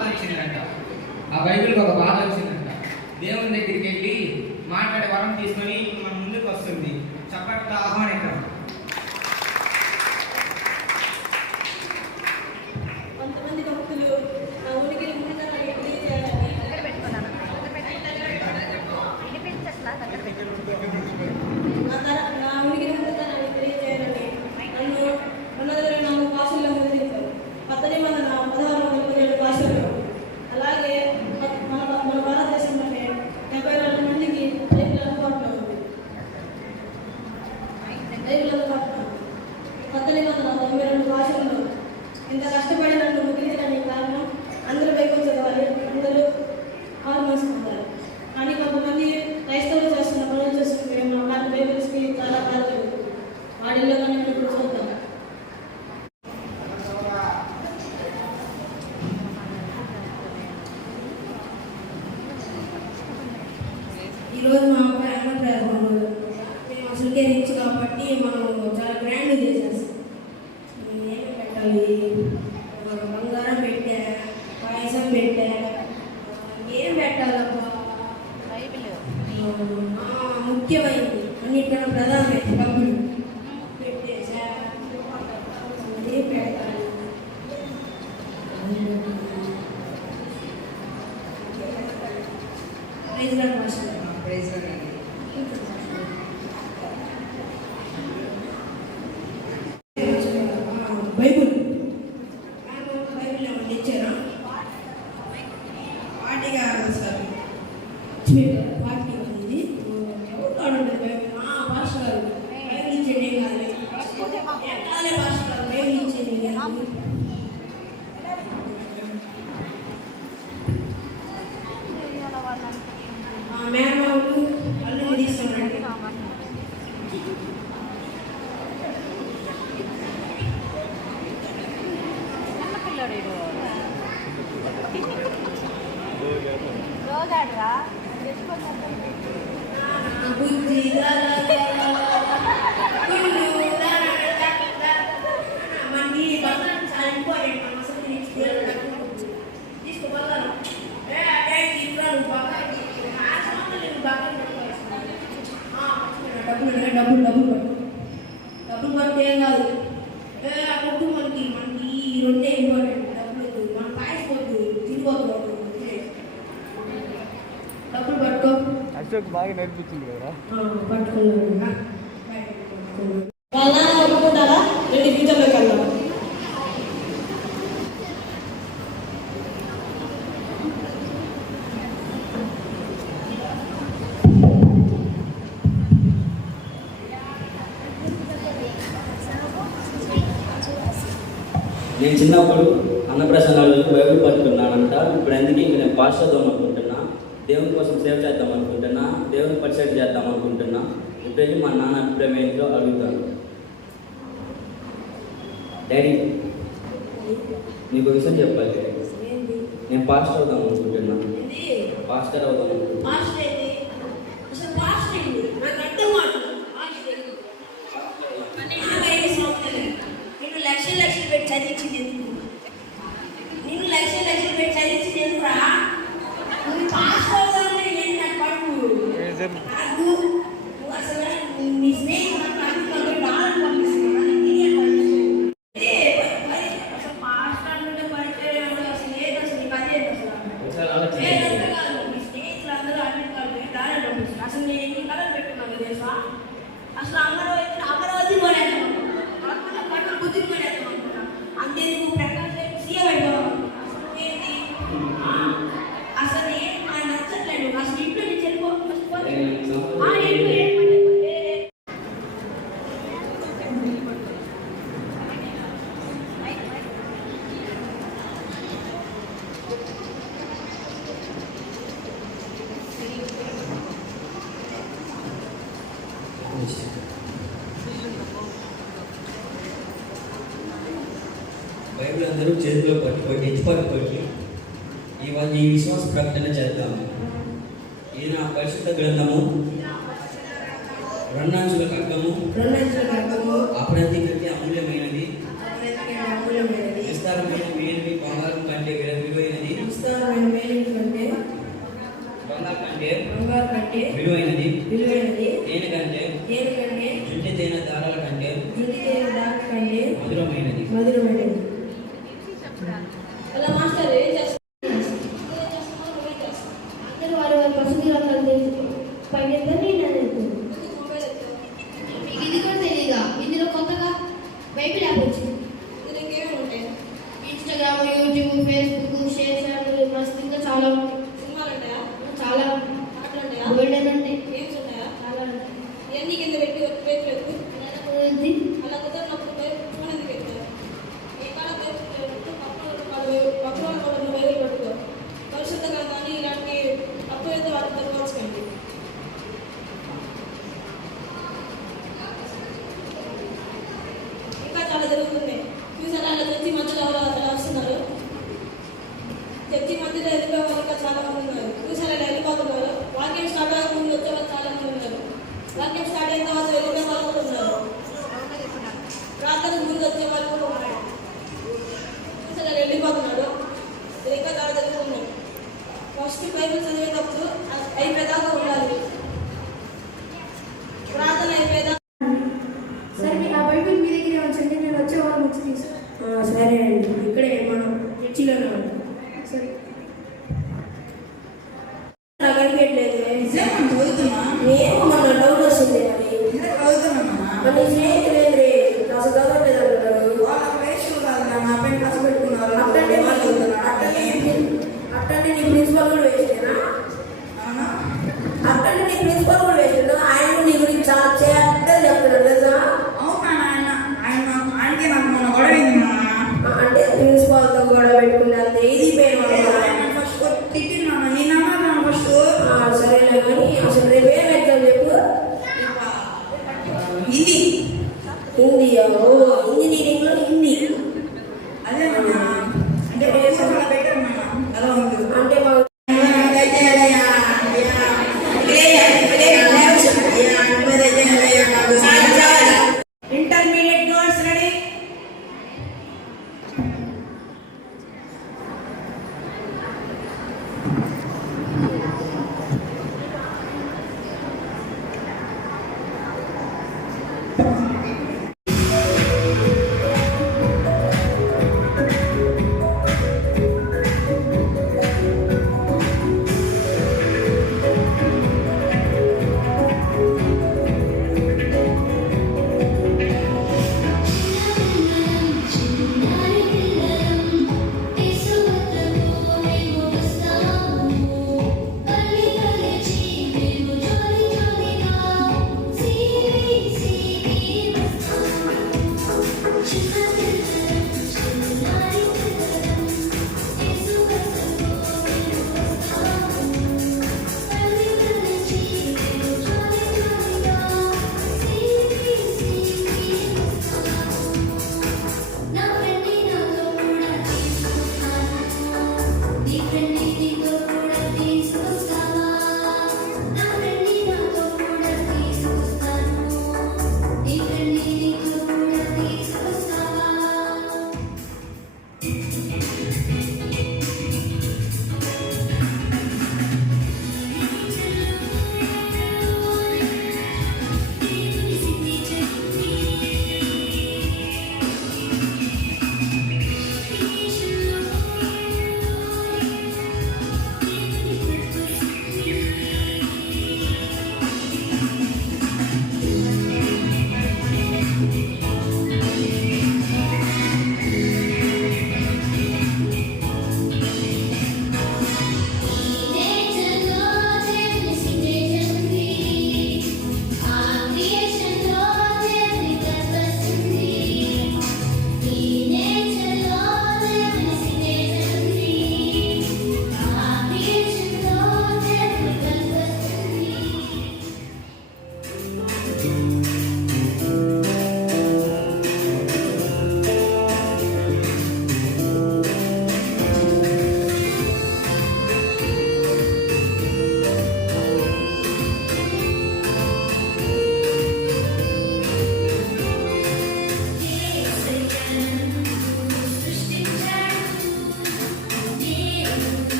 వచ్చిందంట. దేవుని దగ్గరికి వెళ్ళి మాట్లాడే వరం తీసుకొని మన ముందుకు వస్తుంది. చప్పట్ల ఆహ్వానికరం. కొంతమంది భక్తులు నా ఉనికిని ముందుగా తెలియజేయాలని నా ఉనికిని ముందుగా నాకు తెలియజేయాలని నన్ను 224 భాషల్లో ముద్రించారు. 1617 భాషల్లో. అలాగే మన భారతదేశంలోనే 74 మందికి బైబిల్ అందుబాటులో ఉంది. 1892 భాషల్లో. ఇంత కష్టపడి నన్ను ముద్రించడానికి కారణం అందరూ బైబిల్ చదవాలి, అందరూ ఆలోచిస్తున్నారు. కానీ కొంతమంది క్రైస్తవులు చేస్తున్న పనులు చేస్తుంటే మన బైబిల్స్కి చాలా కాదు. వాడిల్లో కానీ మనం ఇప్పుడు చూద్దాం. ఈరోజు మా అబ్బాయి అన్నప్రారంభం. మేము అసలుకే రిచ్ కాబట్టి మనం చాలా గ్రాండ్ చేసేస్తాం. ఏమి పెట్టాలి? బంగారం పెట్టా, పాయసం పెట్టా, ఏం పెట్టాలబ్బా? ముఖ్యమైనది అన్నిటికన్నా ప్రధానమైనది డబ్బులు పెట్టేసా. ఏం పెట్టాలి? బైబుల్ ఏమన్నా ఇచ్చారా? పార్టీగా సార్ పార్టీ ఉంది. ఎవరు కాడుండదు బైబుల్? భాష గారు బైబుల్ ఇచ్చేది ఏం కాదు. ఏం కాలే భాష గారు బైబుల్ ఇచ్చేది మేనమావులు అల్లు తీస్తున్నాడు. బుద్ధి మనకి బంగారం చాలా ఇంపార్టెంట్. మన అసలు తీసుకోగలరు. డబ్బులు పడితే ఏం కాదు. అప్పుడు మనకి ఈ రెండే ఇంపార్టెంట్. డబ్బులు మన పాయిపోద్దు, తిరిగిపోద్దు. డబ్బులు పట్టుకో. అశోక్ బాగా నేర్పించింది కదా. పట్టుకున్నాను. ఒప్పుకుంటారా? రెండు ఫ్యూచర్లోకి వెళ్దాం. నేను చిన్నప్పుడు అన్నప్రసన్న రోజు బైబిల్ పట్టుకున్నానంట. ఇప్పుడు అందుకే ఇంక నేను పాస్ చేద్దాం అనుకుంటున్నా, దేవుని కోసం సేవ చేద్దాం అనుకుంటున్నా, దేవుని పరిచయం చేద్దాం అనుకుంటున్నా. ఇప్పుడు మా నాన్న అభిప్రాయం ఏంటో అడుగుతాను. డాడీ, నీకు విషయం చెప్పాలి. నేను పాస్టర్ అవుదాం అనుకుంటున్నా. పాస్టర్ అవుదాం అనుకుంటున్నా. లక్షలు పెట్టి చదివించింది ఎందుకు? నేను లక్షలు పెట్టి చదివించింది ఎందుకురా? నువ్వు పాస్ అవుతానే నేను నాకు పడుకు నాకు అసలు నీ స్నేహితులు $100 పంపిస్తున్నాను. అసలు పాస్ అంటే పరిచయం అసలు లేదు. అసలు నీకు అదే అసలు మీ స్నేహితులు అందరూ $100 పంపిస్తున్నారు. అసలు నేను ఎన్ని కలర్ పెట్టుకున్నాను తెలుసా? అసలు అమరావతి కొనేద్దాం, బుద్ధి కొనేద్దాం అనుకున్నా. అంతేందుకు ప్రకాశ్ సీఎం అయిపోయాం. అసలు ఏంటి? అసలు ఏం నాకు నచ్చట్లేదు. అసలు ఇంట్లో నుంచి బైబిల్ అందరూ చేతిలో పట్టుకోండి, ఎత్తి పట్టుకోండి. ఈ విశ్వాస ప్రకటన చేద్దాము. ఇది నా పరిశుద్ధ గ్రంథము, రెండంచుల ఖడ్గము, అప్రతికటి అమూల్యమైనది, మధురమైనది. మధురమైనది. అలా మాస్టర్ ఏం చేస్తున్నారు? అందరూ వారి వారి పసుపు రంగులు పైన మీకు ఇది కూడా తెలియదా? ఇందులో కొత్తగా బైబిల్ యాప్ వచ్చింది. ఇందులో ఇంకేమేమి ఉంటాయి? Instagram, YouTube, Facebook, ShareChat, మస్తు ఇంకా చాలా ఉంటాయి. సినిమాలు ఉంటాయా? చాలా పాటలు ఉంటాయా? గోల్డెన్ ఉంటాయి. గేమ్స్ ఉంటాయా? చాలా ఉంటాయి. ఇవన్నీ కింద పెట్టి పెట్టు అలా కుదరినప్పుడు ఫోన్ ఎందుకు పెట్టారు? ఏ కాడ పక్కన కూడా బైబిల్ పట్టుకో. పరిశుద్ధ గ్రంథాన్ని ఇలాంటి తప్పు ఏదో వాటిని తగ్గించుకోండి. ఇంకా చాలా జరుగుతుంది. చూసారా, అలా చర్చి మధ్యలో అలా వస్తున్నారు. చర్చి మధ్యలో వెళ్ళిపోయే వాళ్ళు ఇంకా చాలా మంది ఉన్నారు. చూసారా, ఇలా వెళ్ళిపోతున్నారు. వాక్యం స్టార్ట్ అయ్యే ముందు వచ్చే వాళ్ళు చాలా మంది ఉన్నారు. వాక్యం స్టార్ట్ అయిన తర్వాత వెళ్ళిపోయే వాళ్ళు కూడా ఉన్నారు. ప్రార్థన ముందు వచ్చే వాళ్ళు కూడా ఉన్నారు. చూసారా, వెళ్ళిపోతున్నాడు. ఇంకా చాలా జరుగుతున్నాయి. ఫస్ట్ బైబిల్ చదివేటప్పుడు అయిపోయేదాకా ఉండాలి. ప్రార్థన అయిపోయేదాకా. సరే, మీరు ఆ బైబిల్ మీ దగ్గరే ఉంచండి, నేను వచ్చే వాళ్ళు వచ్చి తీసుకుంటాను. సరే అండి, ఇక్కడే మనం చర్చిలోనే ఉంటాం. సరే. నాకు కనిపించట్లేదు. ఏమో మన డౌట్ వస్తుంది. మరి స్నేహితులు అసలు చదవట్లేదు అంటారు. అట్టంటే నీ ప్రిన్సిపల్ కూడా వేసేనా? అట్టంటే నీ ప్రిన్సిపల్ కూడా వేసాడు. ఆయన నీ గురించి చాలా చేద్దలు చెప్తున్నాడు తెలుసా? అంటే ప్రిన్సిపాల్తో కూడా పెట్టుకునే అంత ఇది పోయిన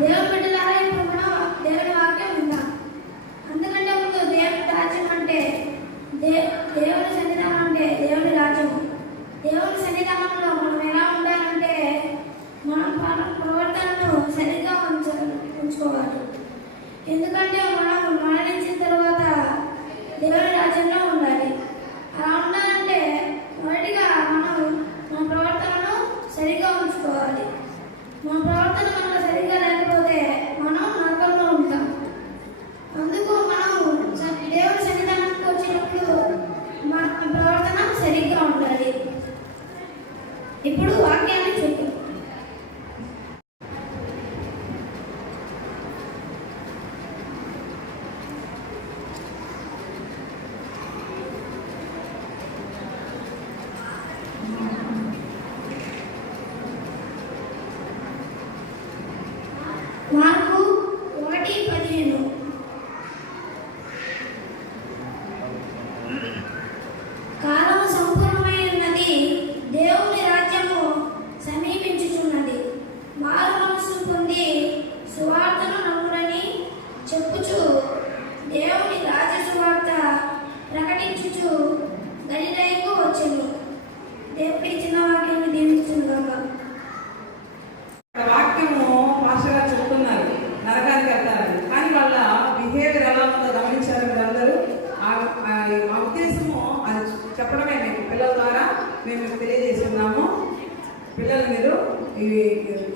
దేవుని బిడ్డలారా ఇప్పుడు మనం దేవుని వాక్యం విందాం. అందుకంటే ముందు దేవుని రాజ్యం అంటే దేవుని సన్నిధానం అంటే దేవుని రాజ్యం. దేవుని సన్నిధానంలో మనం ఎలా ఉండాలంటే మనం ప్రవర్తనను సరిగ్గా ఉంచుకోవాలి. ఎందుకంటే మనం మరణించిన తర్వాత దేవుని రాజ్యంలో ఉండాలి. అలా ఉండాలంటే మొదటిగా మనం మన ప్రవర్తనను సరిగ్గా ఉంచుకోవాలి. మన ప్రవర్తన మనకు సరిగ్గా లేకపోతే మనం నరకంలో ఉంటాం. అందుకు మనం దేవుని సన్నిధానానికి వచ్చినప్పుడు మన ప్రవర్తన సరిగ్గా ఉండాలి. ఇప్పుడు వాక్యాన్ని చూద్దాం. మార్కు 1:15. కాలము సంపూర్ణమై ఉన్నది, దేవుని రాజ్యము సమీపించుచున్నది. మారు మనసు పొంది సువార్తను నమ్మురని చెప్పుచు దేవుని రాజ్య సువార్త ప్రకటించుచు గలిలయకు వచ్చెను. దేవుడి చిన్న వాక్యాన్ని దీవించునుగాక. వాక్యము మాస్టర్ గారు చెప్తున్నారు నరకానికి వెళ్తారని, కానీ వాళ్ళ బిహేవియర్ ఎలా ఉందో గమనించారు మీరందరూ. ఆ ఉద్దేశము అది చెప్పడమే మీకు పిల్లల ద్వారా మేము మీకు తెలియజేస్తున్నాము. పిల్లలు మీరు ఇవి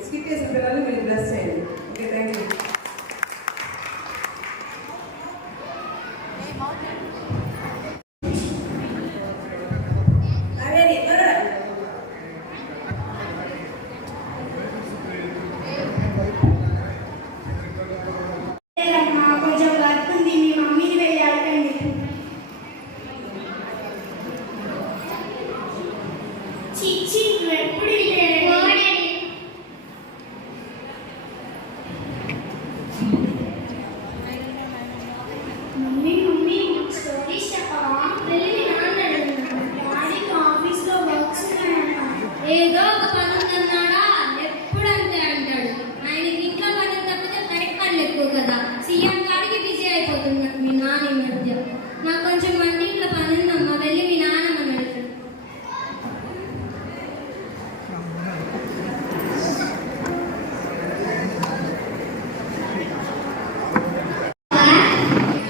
స్కిప్ చేసిన పిల్లల్ని మీరు బ్లెస్ చేయండి. Okay, thank you. కొంచెం వర్క్ ఉంది, మీ మమ్మీని వెళ్ళి అడగండి. చిచ్చి ఎప్పుడు మమ్మీ మమ్మీ స్టోరీస్ చెప్పవా? వెళ్ళి నాన్న డాడీకి ఆఫీస్లో వర్క్స్ ఉన్నాయంట. ఏదో ఒక పని ఉందన్నాడా ఎప్పుడంతే అంటాడు. ఆయనకి ఇంట్లో పని తప్పితే బయట పనులు ఎక్కువ కదా. సీఎం గారికి బిజీ అయిపోతుంది మీ నాన్న ఈ మధ్య. నాకు కొంచెం వంటింట్లో పని ఉందమ్మా, వెళ్ళి మీ నాన్నమ్మని అడుగుతాడు.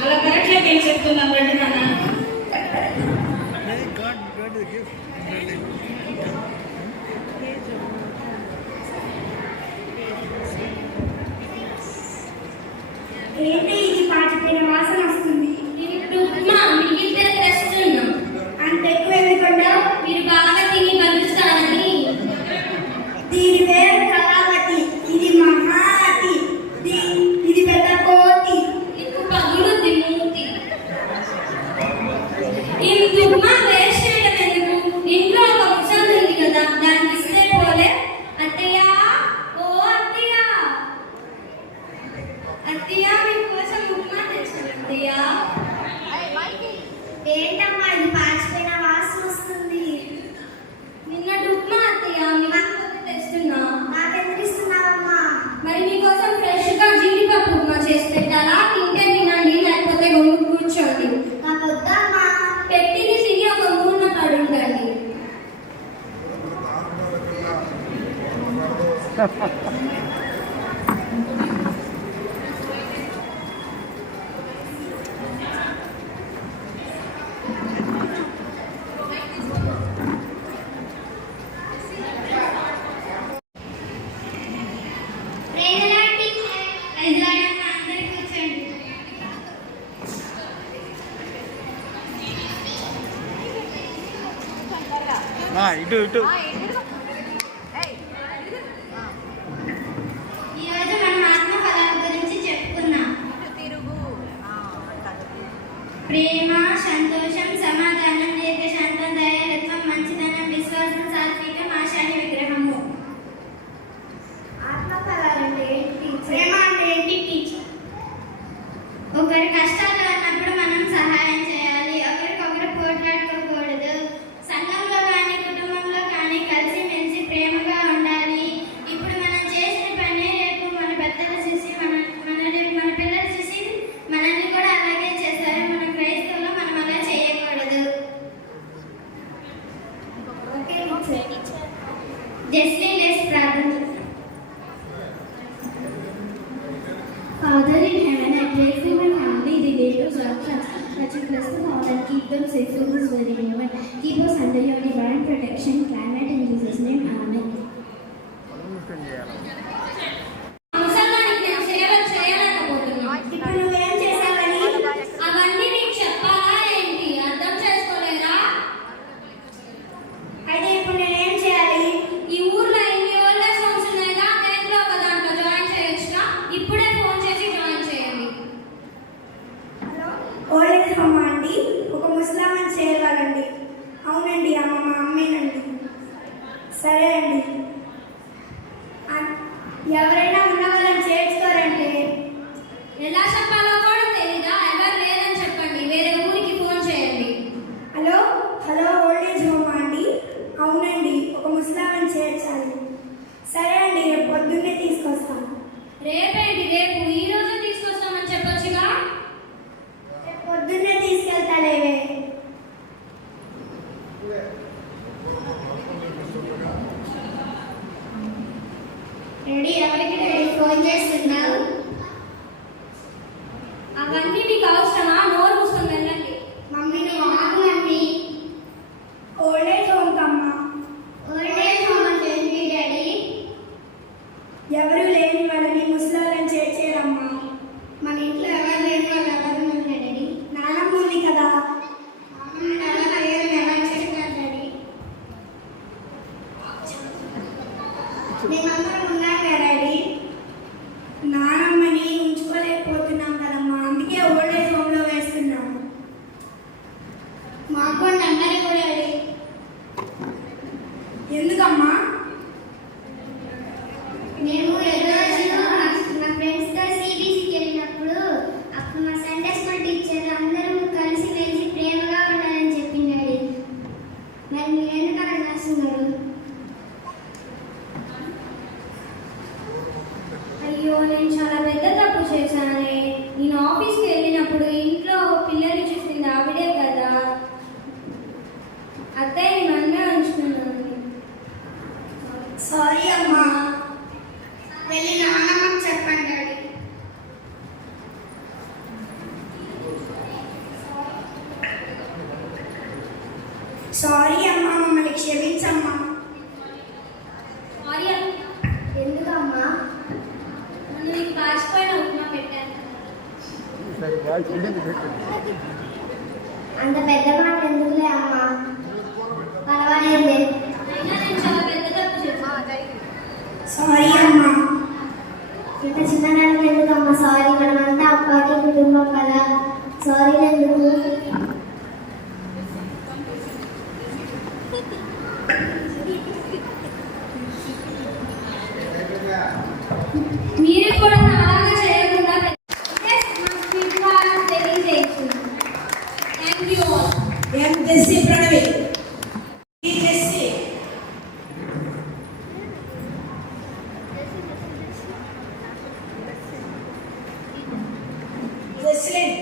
అలా కరెక్ట్గా నేను చెప్తున్నాను రండి నాన్న. ఏంటి ఇది పాచిపోయిన వాసన వస్తుంది? ఉప్మా మిగిలితే తెస్తున్నాం. అంత ఎక్కువ ఎందుకంటే మీరు బాగా తిని బలుస్తారని. దీని పేరు కళావతి, ఇది మహావతి, ఇది పెద్ద కోటి. ఇప్పుడు పగులుద్ది మూతి. ఇంత ఉప్మా వేస్ట్ చేయడం ఎందుకు? ఇంట్లో ఒక ముసలి ఉంది కదా, దానికి ఇస్తే పోలే. అత్తయ్య, ఓ అత్తయ్య, అత్తయ్య మీకోసం ఉప్మా తెచ్చాను అత్తయ్య. ఏంటమ్మా ఇది పాచిపోయిన వాసన వస్తుంది? నిన్నటి ఉప్మా అత్తయ్య, మీకు తెస్తున్నా. నాకెందుకు ఇస్తున్నావమ్మా? మరి మీకోసం ఫ్రెష్గా జీడిపప్పు ఉప్మా చేసి పెట్టాలా? తింటే తినండి, లేకపోతే కూర్చోండి. నాకు వద్దమ్మా. పెట్టింది తిని ఒక మూడున పడుంటండి. ఇటు ఇటు ఈరోజు మనం ఆత్మఫలాల గురించి చెప్పుకున్నాం. ప్రేమ, సంతోషం, సమాధానం, దీర్ఘశాంతం, దయాలత్వం, మంచితనం, విశ్వాసం, సాత్వికం, ఆశాని విగ్రహము. ఆత్మఫలాలంటే ఏంటి? ప్రేమ అంటే ఏంటి టీచర్? ఒకరి కష్టాల్లో ఉన్నప్పుడు మనం సహాయం చేయాలి. ఒకరికొకరు పోట్లాడుకోకూడదు. సంఘంలో కానీ కుటుంబంలో కానీ Father in heaven, I pray for my family, relatives, and friends, that you bless them all and keep them safe from this very moment. Keep us under your divine protection, climate in Jesus' name, Amen. ఇప్పుడు నువ్వేం చేశావని అవన్నీ నీకు చెప్పాలా ఏంటి? అర్థం చేసుకోలేరా? అయితే ఇప్పుడు నేనేం చేయాలి? ఈ ఊర్లో ఎన్ని ఓల్డ్ ఏజ్ హోమ్స్ ఉన్నాయిగా, నేట్లో ఒక దాంట్లో జాయిన్ చేయొచ్చుగా. ఇప్పుడే ఫోన్ చేసి జాయిన్ చేయండి. ఓల్డ్ ఏజ్ హోమ్ అండి, ఒక ముసలామని చేయాలండి. అవునండి, అమ్మ మా అమ్మేనండి. సరే అండి. ఎవరైనా ఉన్న వాళ్ళని చేర్చుకోరంటే ఎలా చెప్పాలో కూడా తెలీదా? ఎవరు లేదని చెప్పండి, వేరే ఊరికి ఫోన్ చేయండి. Hello hello old age home అండి? అవునండి, ఒక ముసలామని చేర్చాలి. సరే అండి, రేపు పొద్దున్నే తీసుకొస్తాను. రేపేంటి రేపు? ఈ రోజు తీసుకొస్తామని చెప్పొచ్చుగా. రేపు పొద్దున్నే తీసుకెళ్తాలేవే. రెడీ? ఎవరికి రెడీ? ఫోన్ చేస్తున్నావు? అవన్నీ మీకు అవసరమా? నోరు మూసుకొని వెళ్ళండి. మమ్మీ నువ్వు ఆగు మమ్మీ. ఓల్డ్ ఏజ్ హోమ్ కమ్మా. ఓల్డ్ ఏజ్ హోమ్ అంటే ఏంటి డాడీ? ఎవరు లేని వాళ్ళని ముసలాళ్ళని చేర్చేరమ్మా. మన ఇంట్లో ఎవరు లేని వాళ్ళు ఎవరు ఉన్నారు డాడీ? నానమ్మ ఉంది కదా. ఎవరు అయ్యారు? ఎవరు చేస్తారు డాడీ? మేమందరం ఉన్నాం కదా డాడీ. నానమ్మని ఉంచుకోలేకపోతున్నాం కదమ్మా, అందుకే ఓల్డ్ ఏజ్ హోమ్లో వేస్తున్నాము. మాకు కూడా నెంబర్ కూడా డాడీ. ఎందుకమ్మా? మేము రోజు మా ఫ్రెండ్స్తో సిబిసికి వెళ్ళినప్పుడు అప్పుడు మా సండే స్కూల్ టీచర్ అందరూ కలిసి మెలిసి ప్రేమగా ఉండాలని చెప్పింది డాడీ. మరి మీరు ఎందుకు అలా చేస్తున్నారు? అయ్యో, నేను చాలా పెద్ద తప్పు చేశానే. నేను ఆఫీస్కి వెళ్ళినప్పుడు ఇంట్లో పిల్లలు చూసింది ఆవిడే కదా. అత్తయ్య నన్నే ఉంచుకున్నాను. సారీ అమ్మా. వెళ్ళి నానమ్మకి చెప్పండి డాడీ. సారీ అమ్మా, మమ్మల్ని క్షమించమ్మా. సారీ ఎందుకమ్మా? నన్ను నీకు పాచిపోయిన ఉప్మా పెట్టాను. అంత పెద్ద మాట ఎందుకులే అమ్మా, పర్వాలేదులే. అయినా నేను చాలా పెద్ద తప్పు చేశాను. సారీ అమ్మా. ఇంత చిన్ననాడు ఎందుకమ్మా సారీ? మనమంతా అప్పాకి కుటుంబం కదా, సారీ ఎందుకు? మీరు కూడా అలాగే చేయకుండా తెలియజేయచ్చు. Thank you. M Jessy Pranavi. Jessy. Jeslin.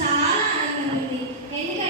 చాలా ఆనందంగా ఉంది. ఎందుకంటే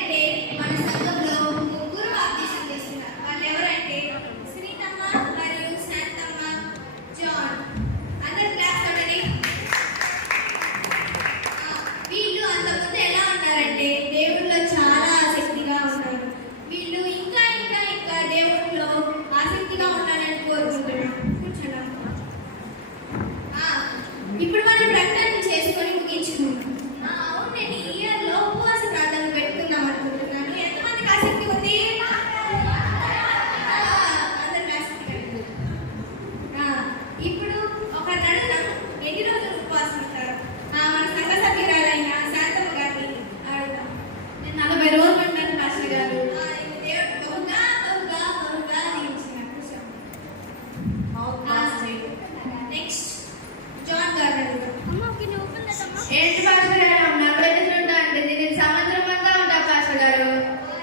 ఏంటి పాస్టర్ గారు నాకు ఎదురుంటా అంటే నేను సంవత్సరం అంతా ఉంటా పాస్టర్ గారు.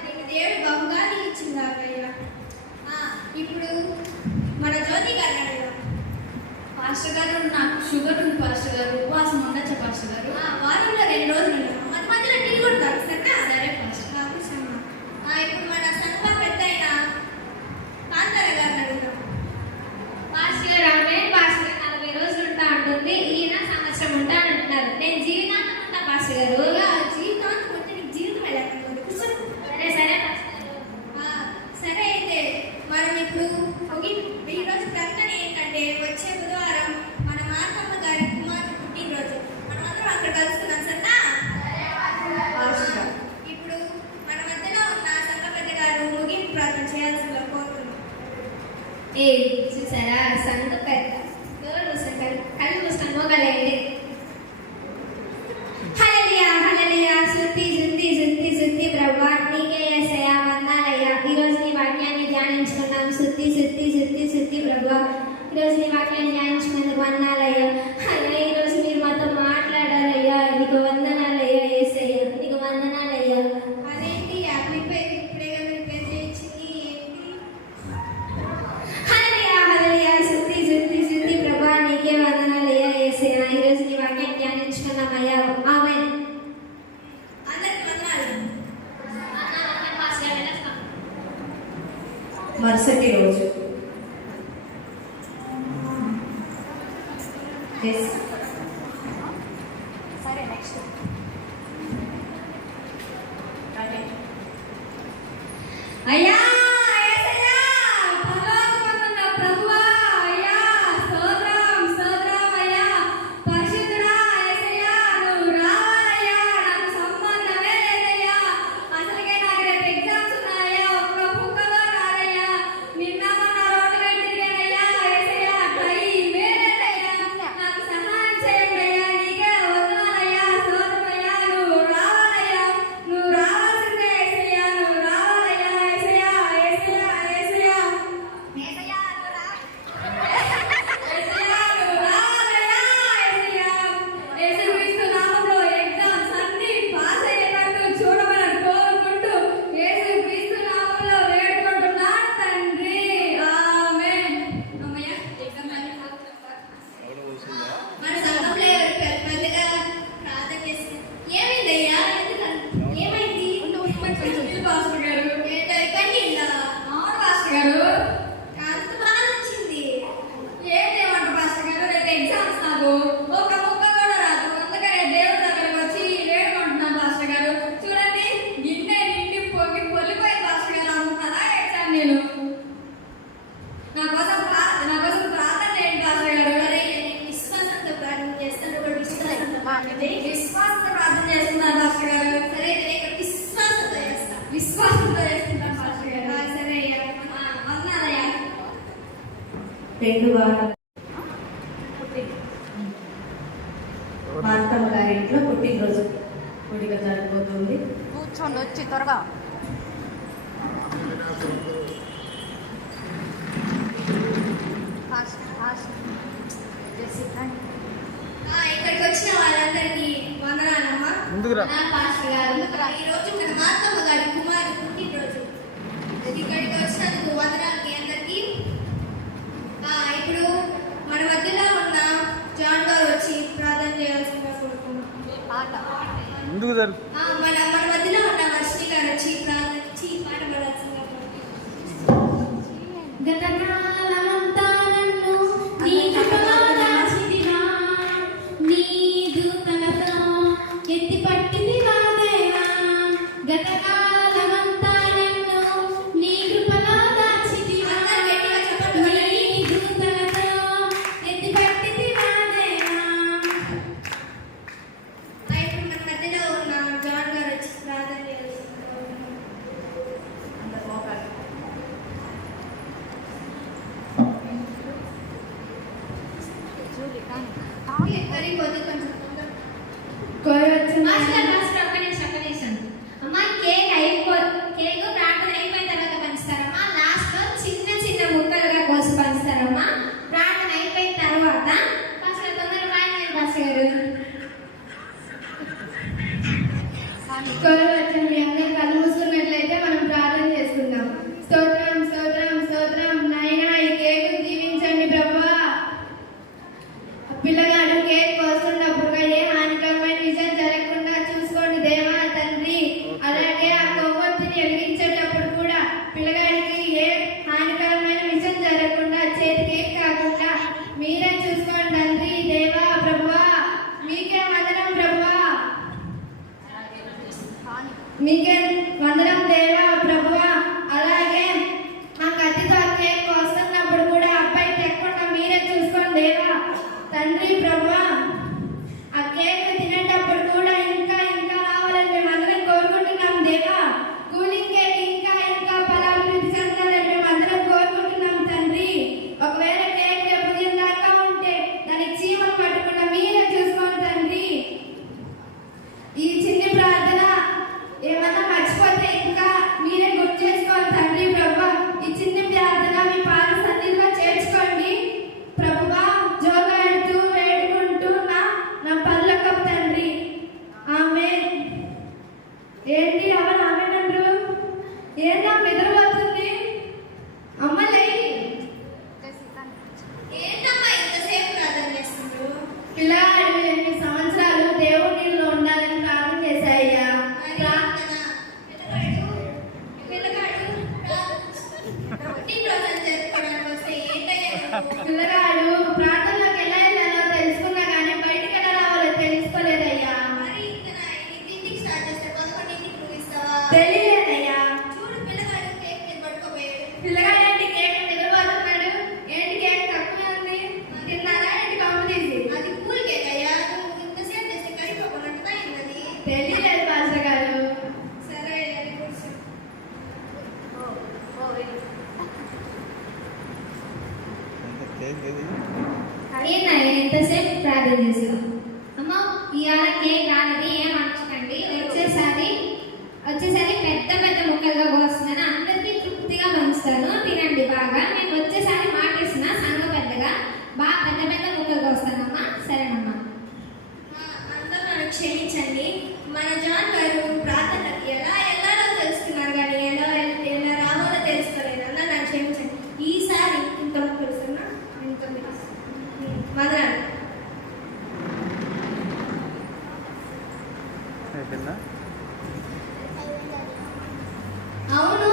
నీకు దేవుడు బహుగా ఇచ్చింది అక్కయ్య. ఇప్పుడు మన జ్యోతి గారు అడుగుదాం. పాస్టర్ గారు నాకు షుగర్ ఉంది పాస్టర్ గారు, ఉపవాసం ఉండొచ్చా పాస్టర్ గారు? వారంలో 2 రోజులు ఉన్నాం. మధ్య మధ్యలో టీ కూడా తాగుతారా? సరే పాస్టర్. ఇప్పుడు మన సంఘ పెద్ద అయిన కాంతార గారిని అడుగుదాం. పాస్టర్ గారు ఆమె పాస్టర్ గారు 40 రోజులు ఉంటా అంటుంది, ఈయన సంవత్సరం ఉంటా అంటున్నారు. నేను జీవితాంతం ఉంటా పాస్టర్ గారు. జీవితాంతం ఉంటే నీకు జీవితం ఎలా కలుగుతుంది? కూర్చో. సరే సరే పాస్టర్ గారు. సరే అయితే మనం ఇప్పుడు ఈ రోజు ప్రకటన ఏంటంటే వచ్చే బుధవారం మన మార్తమ్మ గారి కుమారుడు పుట్టినరోజు. మనమందరం అక్కడ కలుసుకున్నాం సరేనా? ఇప్పుడు మన మధ్యలో ఉన్న సంఘ పెద్ద గారు ముగింపు ప్రార్థన చేయాల్సిందిగా కోరుతున్నాం. చూసారా సంఘ పెద్ద కళ్ళు మూసుకొని మోగలేండి. హల్లెలూయా హల్లెలూయా స్తుతి స్తుతి స్తుతి స్తుతి ప్రభువా నీకే యేసయ్యా వందనాలయ్యా. ఈరోజు నీ వాక్యాన్ని ధ్యానించుకున్నాం. స్తుతి స్తుతి స్తుతి స్తుతి ప్రభువా ఈరోజు నీ వాక్యాన్ని ధ్యానించుకున్నందుకు వందనాలయ్యా. అయ్యా ఈరోజు మీరు మాతో మాట్లాడాలయ్యా, నీకు వందనాలయ్యా యేసయ్యా, నీకు వందనాలయ్యా. అదేంటి యాభై పేరు ఇప్పుడే కదా రిపేర్ చేయించింది ఏంటి? హల్లెలూయా హల్లెలూయా స్తుతి స్తుతి స్తుతి ప్రభువా నీకే వందనాలయ్యా యేసయ్యా. ఈరోజు నీ వాక్యాన్ని ధ్యానించుకున్నామయ్యా. ఆమేన్. అందరికి వందనాలు. మరుసటి రోజు సరే నెక్స్ట్ అయ్యా యేసయ్యా పరలోకమందున్న ప్రభువా అయ్యా స్తోత్రం స్తోత్రం అయ్యా పరిశుద్ధుడా యేసయ్యా నువ్వు రావాలయ్యా. నాకు సంబంధమే లేదయ్యా. అసలుకే నాకు రేపు ఎగ్జామ్స్ ఉన్నాయా, ఒక్క బుక్కలో రాదయ్యా. నిన్న మొన్న రోడ్డు మీద తిరిగానయ్యా యేసయ్యా, టైమే లేదయ్యా. నాకు సహాయం చేయండి అయ్యా. నీకే వందనాలయ్యా స్తోత్రమయ్యా. నువ్వు రావాలయ్యా, నువ్వు రావాల్సిందే యేసయ్యా, నువ్వు రావాలయ్యా యేసయ్యా యేసయ్యా యేసయ్యా ఏసయ్యా నువ్వు రా. యేసయ్యా నువ్వు రావాలయ్యా యేసయ్యా. యేసుక్రీస్తు నామములో ఎగ్జామ్స్ అన్ని పాస్ అయ్యేటట్టు చూడమని కోరుకుంటూ యేసుక్రీస్తు నామములో వేడుకుంటున్నాను తండ్రి. ఆమేన్. అమ్మయ్య ఎగ్జామ్ అన్ని పాస్ మన సంఘంలో ఎవరు పెద్దగా ప్రార్థన చేసి ఏమైందయ్యా? ఏమైంది? పాస్టర్ గారు కన్నీళ్ళ అవును పాస్టర్ గారు. అంత బాగా వచ్చింది. ఏం చేయమంటారు పాస్టర్ గారు, రేపు ఎగ్జామ్స్ నాకు ఒక ముక్క కూడా రాదు. అందుకనే దేవుడి దగ్గరకు వచ్చి వేడుకుంటున్నాను పాస్టర్ గారు. చూడండి గిన్నె నిండి పొలిపోయి పాస్టర్ గారు అనుకున్నారా ఎగ్జామ్ నేను. నా కోసం ప్రార్థన చేయండి పాస్టర్ గారు. సరే నేను విశ్వాసంతో ప్రార్థన చేస్తాను. కూడా విశ్వాసంతో విశ్వాసంతో ప్రార్థన చేస్తున్నాను పాస్టర్ గారు. సరే నేను విశ్వాసంతో చేస్తా. విశ్వాసంతో చేస్తున్నాను పాస్టర్ గారు. సరే అయ్యా. వందనాలయ్యా. 2 వారాలు మార్తమ్మ గారి ఇంట్లో పుట్టినరోజు గుడిక జరగబోతుంది. కూర్చోండి వచ్చి త్వరగా. ఇక్కడికి వచ్చిన వాళ్ళందరికీ వందనాలమ్మా. నా పాస్టర్ గారు ఈ రోజు మన మార్తమ్మ గారి కుమారుడు పుట్టినరోజు. ఇక్కడికి వచ్చినందుకు వందనాలు మీ అందరికీ. ఇప్పుడు మన మధ్యలో ఉన్న జాన్ గారు వచ్చి ప్రార్థన చేయాల్సిందిగా కోరుకుంటున్నాం. మన మధ్యలో ఉన్న వర్షిణి గారు వచ్చి ప్రార్థించి పాట పాడాల్సిందిగా కోరుకుంటున్నాం. గతకాలమంతా నన్ను నీ కృపలో దాచితివా, నీ దూతలతో ఎత్తి పట్టితివా దేవా. గతకాలమంతా నన్ను నీ కృపలో దాచితివా, నీ దూతలతో ఎత్తి పట్టితివా దేవా. ఇప్పుడు మన మధ్యలో ఉన్న జాన్ గారు వచ్చి ప్రార్థన చేయాల్సిందిగా కోరుకుంటున్నాం. అందరు మోకాళ్ళు. సరిపోతే కొంచెం తొందరగా. అమ్మా కేక్ ప్రార్థన అయిపోయిన తర్వాత పంచుతారమ్మా. లాస్ట్ లో చిన్న చిన్న ముక్కలుగా కోసి పంచుతారమ్మా. ప్రార్థన అయిపోయిన తర్వాత పాస్టర్ తొందరగా పాడండి పాస్టర్ గారు. వచ్చాం. మీ అందరూ కళ్ళు మూసుకున్నట్లయితే మనం ప్రార్థన చేసుకుందాం. స్తోత్రం స్తోత్రం స్తోత్రం నాయనా, ఈ కేక్ దీవించండి ప్రభువా. పిల్లగాడు కేక్ కోస్తున్నప్పుడు ఏ హానికరమైన విషయం జరగకుండా చూసుకోండి దేవా తండ్రి. అలాగే ఆ కొవ్వొత్తిని వెలిగించేటప్పుడు కూడా పిల్లగాడికి ఏ హానికరమైన విషయం జరగకుండా చేతి కేక్ కాకుండా మీరే చూసుకోండి తండ్రి దేవా ప్రభువా. మీకే వందనం ప్రభువా, మీకే వందనం దేవా ప్రభువా. అలాగే ఆ కత్తితో కేక్ వస్తున్నప్పుడు కూడా అబ్బాయి తెక్కకుండా మీరే చూసుకోండి దేవా తండ్రి ప్రభువా. ఆ కేక్ తినేటప్పుడు కూడా ఇంకా ఇంకా రావాలని మేము అందరం కోరుకుంటున్నాం దేవా. కూలింగ్ కేక్ ఇంకా ఇంకా ఫలాభివృద్ధి చెందాలని మేము అందరం కోరుకుంటున్నాం తండ్రి. ఒకవేళ కేక్ రేపు ఉదయం దాకా ఉంటే దానికి చీమలు పట్టకుండా మీరే చూసుకోండి తండ్రి. ఈ చిన్ని ప్రార్థన ఏమన్నా మర్చిపోతే ఇంకా మీరే గుర్తు చేసుకోండి తండ్రి ప్రభువా. ఈ చిన్ని ప్రార్థన మీ పాద సన్నిధిలో చేర్చుకోండి ప్రభువా. జోగాడుతూ వేడుకుంటూ నా పర్లోకపు తండ్రి ఆమేన్. ఏంటి అవన్ ఆమెనండ్రు? ఏంటా నిద్రపోతుంది? అమ్మలై ఏంటమ్మా ఇంతసేపు ప్రార్థన చేస్తున్నారు? పిల్లాడు 8 సంవత్సరాలు దేవుడిలో ఉండాలని ప్రార్థన చేశాయ్యా. పిల్లగాడు ప్రార్థనలోకి ఎలా వెళ్ళాలో తెలుసుకున్నా కానీ బయటికి ఎలా రావాలో తెలుసుకోలేదయ్యా. తెలియలేదయ్యా. పిల్లగాడు ఏంటి కేక్ నిద్రపోతున్నాడు? ఏంటి కేక్ తక్కువ ఉంది? తిన్నారా ఏంటి కమ్ము తీసి? తెలియలేదు పాస్టర్ గారు. అదేనా ఎంతసేపు ప్రార్థన చేసాం? అమ్మ ఇవాళ కేక్ రానిది ఏం అనకండి. వచ్చేసరి పెద్ద పెద్ద ముక్కలుగా కోస్తున్నాను. అందరికీ తృప్తిగా పంచుతాను. తినండి బాగా. నేను వచ్చేసారి మాటేస్తున్నా సంగ పెద్దగా బాగా పెద్ద పెద్ద ముక్కలుగా వస్తానమ్మా. సరేనమ్మా. అందరూ నన్ను క్షమించండి. మన జాన్ గారు ప్రార్థనకి ఎలా వెళ్ళాలో తెలుసుకున్నారు కానీ ఎలా రావాలో తెలుసుకోలేదు. అందరూ నన్ను క్షమించండి. ఈసారి ఇంత తెలుస్తున్నా మదనాలు అవును.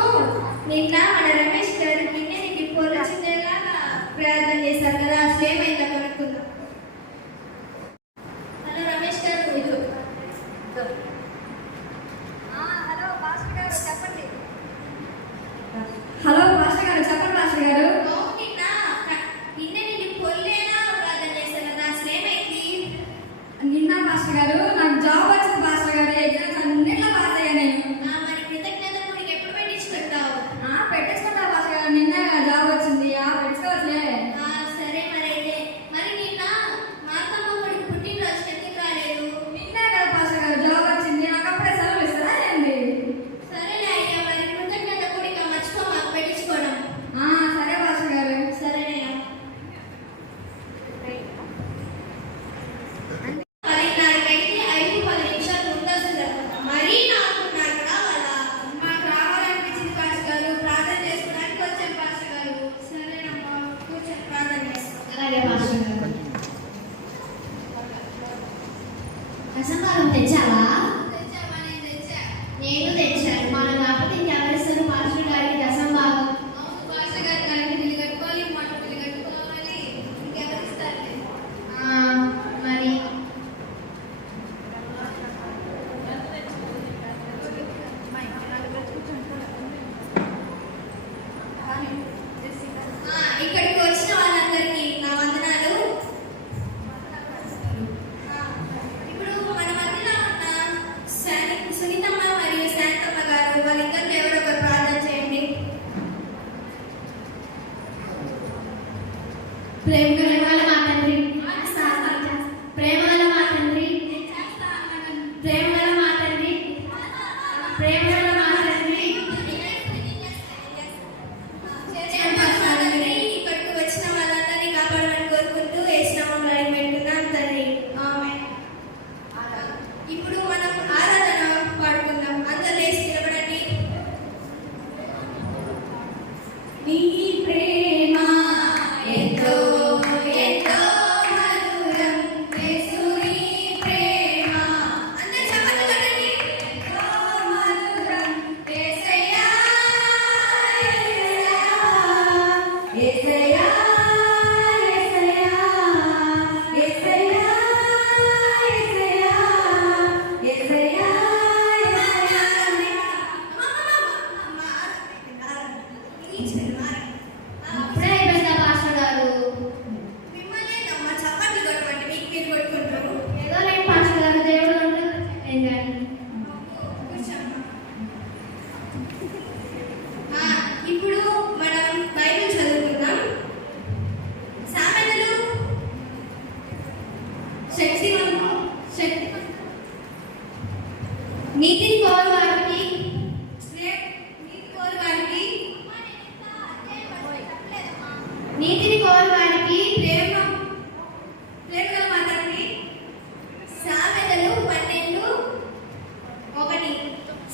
నిన్న మన రమేష్ గారు గిన్నెకి పొల చిందేలాగా ప్రార్థన చేశారు కదా, అసలు ఏమైందో కనుక్కుందాం. హలో రమేష్ గారు, ఇది హలో పాస్టర్ గారు చెప్పండి. హలో పాస్టర్ గారు చెప్పండి. పాస్టర్ గారు నిన్న గిన్నెకి పొల్లేనా ప్రార్థన చేశారు కదా, అసలు ఏమైంది? నిన్న పాస్టర్ గారు నాకు జాబ్ వచ్చింది పాస్టర్ గారు. ఎగ్జామ్స్ అన్నిట్లో పాస్ అయ్యా నేను. మరి కృతజ్ఞత నీకు ఎప్పుడు పెట్టించుకుంటావు? పెట్టించుకుంటా పాస్టర్ గారు. నిన్న జాబ్ వచ్చింది. పెట్టుకోవచ్చులే. సరే మరి అయితే. మరి నిన్న మా అత్తమ్మ కొడుకు పుట్టినరోజు ఎందుకు రాలేదు? నిన్నే కదా పాస్టర్ గారు జాబ్ వచ్చింది. నాకు అప్పుడే సెలవు ఇస్తారా ఏంటి? సరేలే అయ్యా. మరి కృతజ్ఞత కూడా మర్చిపో మాకు పెట్టించుకోవడం. సరే పాస్టర్ గారు. సరేనయ్యా. 10:30కి 5-10 నిమిషాలు ముందొస్తుంది. మరీ నాకు రావాలా? మాకు రావాలనిపించింది పాస్టర్ గారు. ప్రార్థన చేసుకోవడానికి వచ్చాం పాస్టర్ గారు. సరేనమ్మా కూర్చొని ప్రార్థన చేస్తాం. అలాగే పాస్టర్ గారు. రసంబారం తెచ్చావా? తెచ్చామా? నేను తెచ్చా. నేను తెచ్చాను. మన కాకపోతే ఇంకెవరిస్తారు పాస్టర్ గారికి రసంబాగం? అవును పాస్టర్ గారు. కరెంట్ బిల్లు కట్టుకోవాలి, మాట బిల్లు కట్టుకోవాలి. ఇంకెవరు ఇస్తారు? మరి ఇక్కడికి వచ్చిన వాళ్ళందరికీ నా వందనాలు. ఇప్పుడు మన మధ్యలో ఉన్న సునీతమ్మ మరియు శాంతమ్మ గారు, వాళ్ళిద్దరిలో ఎవరో ఒకరు ప్రార్థన చేయండి. ప్రేమగల మా తండ్రి, ప్రేమగల మా తండ్రి, ప్రేమగల మా తండ్రి, ప్రేమగల మా తండ్రి. ఇక్కడికి వచ్చిన వాళ్ళందరినీ కాపాడమని కోరుకుంటూ వేసినామని అడిగిపెట్టున్నాం తండ్రి. ఆమేన్. ఇప్పుడు మనం ఆరాధన పాడుకుంటాం. నీతిని కోరు వారికి ప్రేమ మాత్రమే. సామెతలు 12:1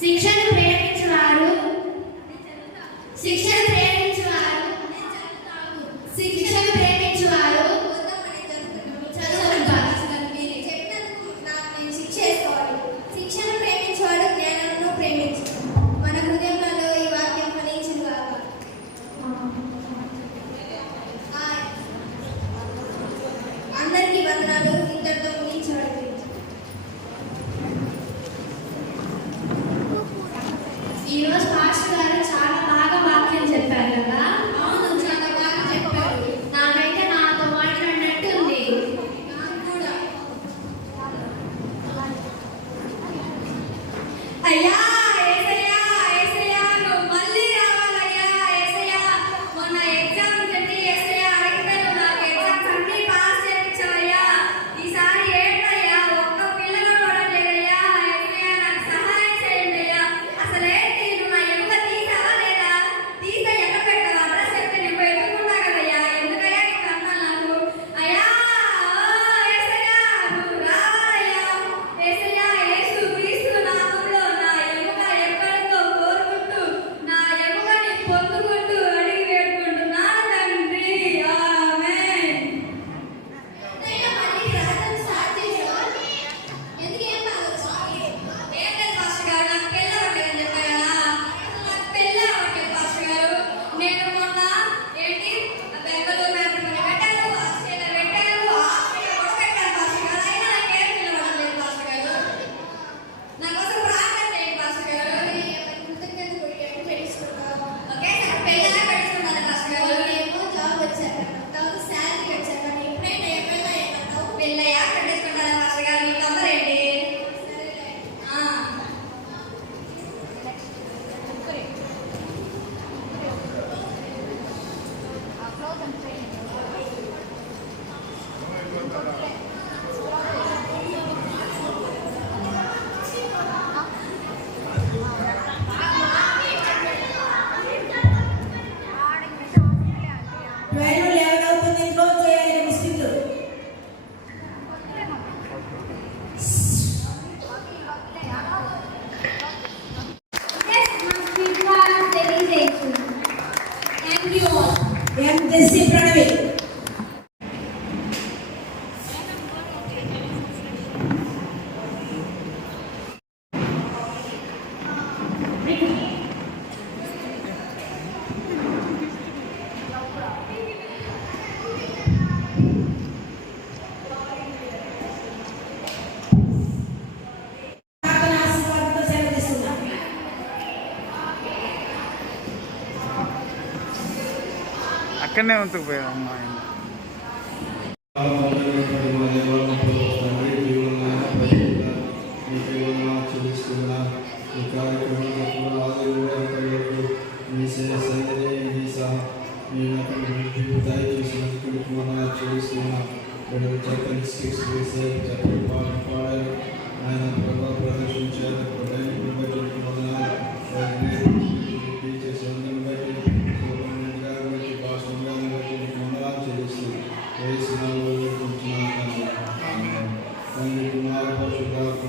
శిక్షను ప్రేమించువారు శిక్షను ప్రేమించేవాడు జ్ఞానమును ప్రేమించు. మన హృదయంలో ఈ వాక్యం ఫలించును గాక. అందరికీ వందనాలు. ఇంతటితో ముగించబడింది. ఈరోజు పాస్టర్ గారు చాలా బాగా వాక్యం చెప్పారు కదా. అవును, చాలా బాగా చెప్పారు. నాకైతే నాతో మాట్లాడినట్టు ఉంది. నాకు కూడా. అయ్యా యేసయ్యా, యేసయ్యా నువ్వు మళ్ళీ రావాలయ్యా. యేసయ్యా మొన్న ఎగ్జామ్ పెట్టి యేసయ్యా అడిగితే నువ్వు నాకు ఎగ్జామ్స్ అన్ని పాస్ చేయించావయ్యా. ఈసారి ఏంటయ్యా ఒక్క పిల్లలు కూడా లేదయ్యా. యేసయ్యా నాకు సహాయం చేయండి అయ్యా. అసలేంటి నువ్వు నా ఎముక తీసావా లేదా? తీసా ఎక్కడ పెట్టావు? అడ్రస్ చెప్తే నేను పెట్టుకున్నా కదయ్యా. ఎందుకయ్యా నీకు అన్నాను నాకు? అయ్యా యేసయ్యా నువ్వు రావాలయ్యా. యేసయ్యా యేసు క్రీస్తు నామములో నా ఎముక ఎక్కడికో కోరుకుంటూ నా ఎముకని పొందుకుంటూ అడిగి వేడుకుంటున్నాను తండ్రి. ఆమేన్. ఎన్నైనా మళ్ళీ ప్రార్థన స్టార్ట్ చేసావా? ఎందుకేం బాగా ఏం లేదు పాస్టర్ గారు, నాకు పెళ్ళి అవ్వట్లేదని చెప్పా కదా. అసలు నాకు పెళ్ళి అవ్వట్లేదు పాస్టర్ గారు. నేను మొన్న బెంగళూరు మ్యాట్రిమోనీ పెట్టాను, ఆస్ట్రేలియా పెట్టాను, ఆస్ట్రేలియా కూడా పెట్టాను పాస్టర్ గారు. అయినా నాకేం పిలవట్లేదు పాస్టర్ గారు. నా కోసం ప్రార్థన చేయండి పాస్టర్ గారు. కృతజ్ఞతలు ఎప్పుడు తెలుసుకుంటావు? ఒకేసారి పెళ్ళిలా పెట్టుకున్నాను పాస్టర్ గారు. ఏమో జాబ్ వచ్చాక తర్వాత శాలరీ వచ్చాక ఎప్పుడైనా ఏమైనా ఏమన్నావు? పెళ్ళయ్యా పెట్టేసుకుంటాను పాస్టర్ గారు. మీ తొందర ఏంటి? ఆ. ట్రైన్ లెవెల్ అవుతుంది, క్లోజ్ చేయాలి biscuit. Thank you all. MSc Pranavi. ప్రార్థన ఆశీర్వాదంతో సెలవు తీసుకుందాం. అక్కడనే ఉంటుకు పోయాం అమ్మా. ఆయన ప్రభావ ప్రదర్శించారు. తండ్రి కుమార పరిశుద్ధాత్మ